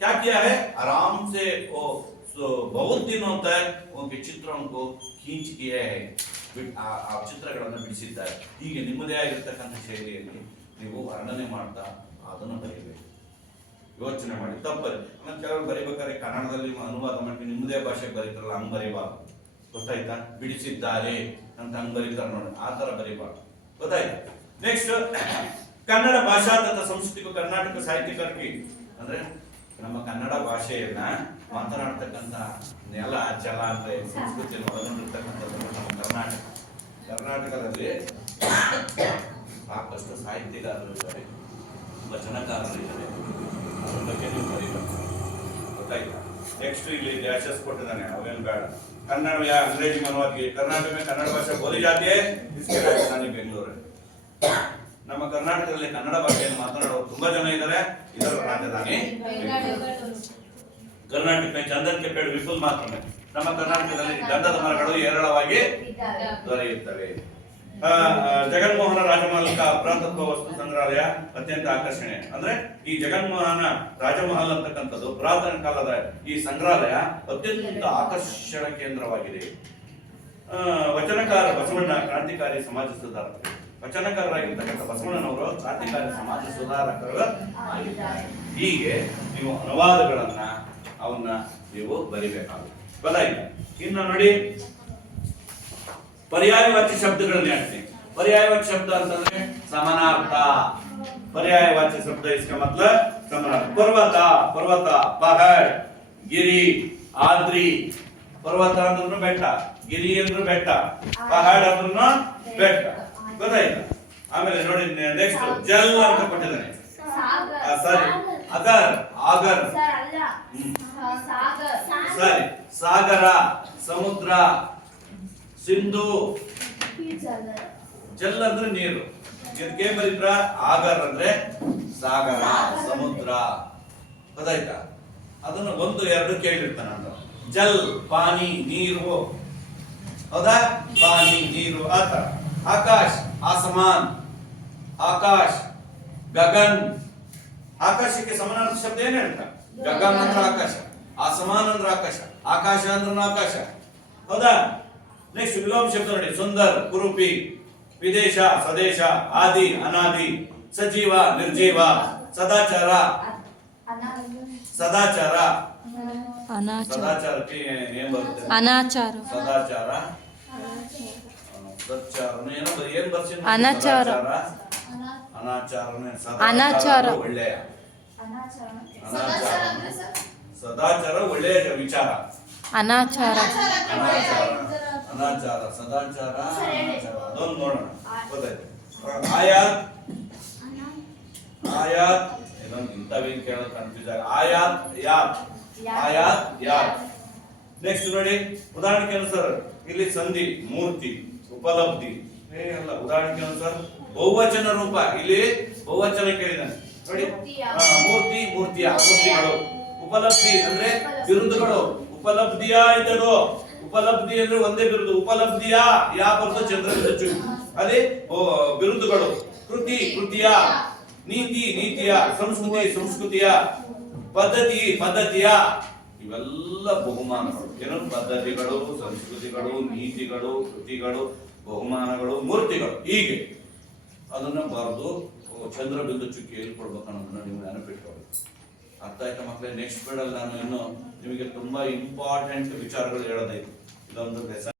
क्या किया है, आराम से वो बहुत दिनों तक उनके चित्रों को खींच किया है. ಆ ಚಿತ್ರಗಳನ್ನು ಬಿಡಿಸಿದ್ದಾರೆ. ಹೀಗೆ ನಿಮ್ಮದೇ ಆಗಿರತಕ್ಕಂಥ ಶೈಲಿಯಲ್ಲಿ ನೀವು ವರ್ಣನೆ ಮಾಡ್ತಾ ಅದನ್ನು ಬರೀಬೇಕು. ಯೋಚನೆ ಮಾಡಿ, ತಪ್ಪಲ್ಲಿ ಆಮೇಲೆ ಕೆಲವರು ಬರಿಬೇಕಾದ್ರೆ ಕನ್ನಡದಲ್ಲಿ ಅನುವಾದ ಮಾಡಿ ನಿಮ್ಮದೇ ಭಾಷೆಗೆ ಬರೀತಾರಲ್ಲ, ಹಂಗ್ ಬರೀಬಾರ್ದು. ಗೊತ್ತಾಯ್ತಾ? ಬಿಡಿಸಿದ್ದಾರೆ ಅಂತ ಹಂಗ್ ಬರೀತಾರೆ ನೋಡಿ, ಆ ತರ ಬರೀಬಾರ್ದು. ಗೊತ್ತಾಯ್ತಾ? ನೆಕ್ಸ್ಟ್, ಕನ್ನಡ ಭಾಷಾ ತथा ಸಂಸ್ಕೃತಿ ಕರ್ನಾಟಕ ಸಾಹಿತ್ಯಕಾರಕ್ಕೆ ಅಂದ್ರೆ ನಮ್ಮ ಕನ್ನಡ ಭಾಷೆಯನ್ನ ಮಾತನಾಡ್ತಕ್ಕಂಥ ನೆಲ ಜಲ ಅಂದ್ರೆ ಸಂಸ್ಕೃತಿಯನ್ನು ಒಳಗೊಂಡಿರ್ತಕ್ಕಂಥದ್ದು ನಮ್ಮ ಕರ್ನಾಟಕ. ಕರ್ನಾಟಕದಲ್ಲಿ ಸಾಕಷ್ಟು ಸಾಹಿತ್ಯಗಾರರು ಇದ್ದಾರೆ, ವಚನಕಾರರು ಇದ್ದಾರೆ. ಅದ್ರ ಬಗ್ಗೆ ನೀವು ಬರೀಬೇಕು. ಗೊತ್ತಾಯ್ತಾ? ನೆಕ್ಸ್ಟ್ ಇಲ್ಲಿ ಡ್ಯಾಶಸ್ ಕೊಟ್ಟಿದ್ದಾನೆ, ಅವೇನು ಬೇಡ. कन्नड़ या अंग्रेजी मनोवाद की कर्नाटक में कन्नड़ भाषा बोली जाती है, इसके राजधानी बेंगलुरु है. ನಮ್ಮ ಕರ್ನಾಟಕದಲ್ಲಿ ಕನ್ನಡ ಭಾಷೆಯನ್ನು ಮಾತನಾಡುವ ತುಂಬಾ ಜನ ಇದ್ದಾರೆ. ಇದರ ರಾಜಧಾನಿ ಕರ್ನಾಟಕ में चंदन के पेड़ विपुल मात्रा में. ನಮ್ಮ ಕರ್ನಾಟಕದಲ್ಲಿ ಗಂಧದ ಮರಗಳು ಹೇರಳವಾಗಿ ದೊರೆಯುತ್ತವೆ. ಜಗನ್ಮೋಹನ ರಾಜಮಹಲ್ का पुरातत्व वस्तु संग्रहालय ಅತ್ಯಂತ ಆಕರ್ಷಣೆ. ಅಂದ್ರೆ ಈ ಜಗನ್ಮೋಹನ ರಾಜಮಹಲ್ ಅಂತಕ್ಕಂಥದ್ದು ಪುರಾತನ ಕಾಲದ ಈ ಸಂಗ್ರಹಾಲಯ ಅತ್ಯಂತ ಆಕರ್ಷಣ ಕೇಂದ್ರವಾಗಿದೆ. ವಚನಕಾರ ಬಸವಣ್ಣ ಕ್ರಾಂತಿಕಾರಿ ಸಮಾಜ ಸುಧಾರಕ. ವಚನಕಾರರಾಗಿರ್ತಕ್ಕಂಥ ಬಸವಣ್ಣನವರು ಕ್ರಾಂತಿಕಾರಿ ಸಮಾಜ ಸುಧಾರಕರು ಆಗಿದ್ದಾರೆ. ಹೀಗೆ ನೀವು ಅನುವಾದಗಳನ್ನ ಅವನ್ನ ನೀವು ಬರಿಬೇಕಾಗುತ್ತೆ. ಗೊತ್ತಾಯ್ತಾ? ಇನ್ನು ನೋಡಿ, पर्यायवाची शब्दಗಳನ್ನ ಹೇಳ್ತೀನಿ. पर्यायवाची शब्द ಅಂತಂದ್ರೆ ಸಮಾನಾರ್ಥ. पर्यायवाची शब्द इसका मतलब समानार्थ. पर्वत, पर्वत, पहाड़, गिरी, आद्री. पर्वत ಅಂದ್ರೂ ಬೆಟ್ಟ, ಗಿರಿ ಅಂದ್ರೂ ಬೆಟ್ಟ, ಪಹಾಡ್ ಅಂದ್ರೂ ಬೆಟ್ಟ. ಗೊತ್ತಾಯ್ತಾ? ಆಮೇಲೆ ನೋಡಿ ನೆಕ್ಸ್ಟ್ ಜಲ್ ಅಂತ ಕೊಟ್ಟಿದ್ದಾನೆ. ಸರಿ, ಅಗರ್, ಆಗರ್, ಸರಿ, ಸಾಗರ, ಸಮುದ್ರ, ಸಿಂಧು. ಜಲ್ ಅಂದ್ರೆ ನೀರು, ಇದಕ್ಕೆ ಬರೀತ್ರ. ಆಗರ್ ಅಂದ್ರೆ ಸಾಗರ, ಸಮುದ್ರ. ಗೊತ್ತಾಯ್ತಾ? ಅದನ್ನು 1 2 ಕೇಳಿರ್ತಾನೆ ಅಂತ. ಜಲ್ ಪಾನಿ, ನೀರು. ಹೌದಾ? ಪಾನಿ, ನೀರು. ಆತರ. ಆಕಾಶ್, ಆಸಮಾನ್, ಆಕಾಶ್, ಗಗನ್. ಆಕಾಶಕ್ಕೆ ಸಮಾನಾರ್ಥ ಶಬ್ದ ಏನ್ ಹೇಳ್ತಾ? ಗಗನ್ ಅಂದ್ರೆ ಆಕಾಶ, ಆಸಮಾನ್ ಅಂದ್ರೆ ಆಕಾಶ, ಆಕಾಶ ಅಂದ್ರೆ ಆಕಾಶ. ಹೌದಾ? ನೆಕ್ಸ್ಟ್ ವಿಲೋಮ ಶಬ್ದ ನೋಡಿ. ಸುಂದರ್, ಕುರುಪಿ, ವಿದೇಶ, ಸ್ವದೇಶ, ಆದಿ, ಅನಾದಿ, ಸಜೀವ, ನಿರ್ಜೀವ, ಸದಾಚಾರ, ಸದಾಚಾರ. ಸದಾಚಾರಕ್ಕೆ ಏನ್ ಬರುತ್ತೆ? ಅನಾಚಾರ, ಸದಾಚಾರ, ಸದಾಚಾರ ಏನ್ ಬರ್ತೀನಿ? ಅನಾಚಾರ, ಅನಾಚಾರನೇ. ಅನಾಚಾರ ಒಳ್ಳೆಯ, ಸದಾಚಾರ ಒಳ್ಳೆಯ ವಿಚಾರ. ಅನಾಚಾರ, ಅನಾಚಾರ, ಸದಾಚಾರ, ಅದೊಂದು ನೋಡೋಣ. ಗೊತ್ತಾಯ್ತು? ಆಯಾತ್, ಆಯಾತ್ ಇದೊಂದು ಇಂಥವೇನು ಕೇಳೋದು ಕನ್ಫ್ಯೂಸ್ ಆಗ. ಆಯಾತ್, ಯಾತ್, ಆಯಾತ್, ಯಾತ್. ನೆಕ್ಸ್ಟ್ ನೋಡಿ, ಉದಾಹರಣೆಗೆ ಅನುಸಾರ ಇಲ್ಲಿ ಸಂಧಿ, ಮೂರ್ತಿ, ಉಪಲಬ್ಧಿ. ಅಲ್ಲ, ಉದಾಹರಣೆಗೆ ಅನುಸಾರ ಬಹುವಚನ ರೂಪ, ಇಲ್ಲಿ ಬಹುವಚನ ಕೇಳಿದಾನೆ ನೋಡಿ. ಮೂರ್ತಿ, ಮೂರ್ತಿಗಳು. ಉಪಲಬ್ಧಿ ಅಂದ್ರೆ ಬಿರುದುಗಳು. ಉಪಲಬ್ಧಿಯ ಇದ್ದದು. ಉಪಲಬ್ಧಿ ಅಂದ್ರೆ ಒಂದೇ ಬಿರುದು. ಉಪಲಬ್ಧಿಯ ಯಾ ಬರ್ದು ಚಂದ್ರಬಿಂದು ಚುಕ್ಕಿ, ಅದೇ ಬಿರುದುಗಳು. ಕೃತಿಯ. ನೀತಿಯ. ಸಂಸ್ಕೃತಿಯ. ಪದ್ಧತಿಯ. ಇವೆಲ್ಲ ಬಹುಮಾನಗಳು. ಏನು? ಪದ್ಧತಿಗಳು, ಸಂಸ್ಕೃತಿಗಳು, ನೀತಿಗಳು, ಕೃತಿಗಳು, ಬಹುಮಾನಗಳು, ಮೂರ್ತಿಗಳು. ಹೀಗೆ ಅದನ್ನ ಬರೆದು ಚಂದ್ರಬಿಂದು ಚುಕ್ಕಿ ಎಲ್ಲಿ ಕೊಡ್ಬೇಕನ್ನೋದನ್ನ ನೀವು ನೆನಪಿಟ್ಕೊಳ್ಳಿ. ಅರ್ಥ ಆಯ್ತಾ ಮಕ್ಕಳೇ? ನೆಕ್ಸ್ಟ್ ಪೀರಿಯಡ್ ನಾನು ಇನ್ನು ನಿಮಗೆ ತುಂಬಾ ಇಂಪಾರ್ಟೆಂಟ್ ವಿಚಾರಗಳು ಹೇಳೋದೈತೆ. ಇದೊಂದು ಲೆಸನ್.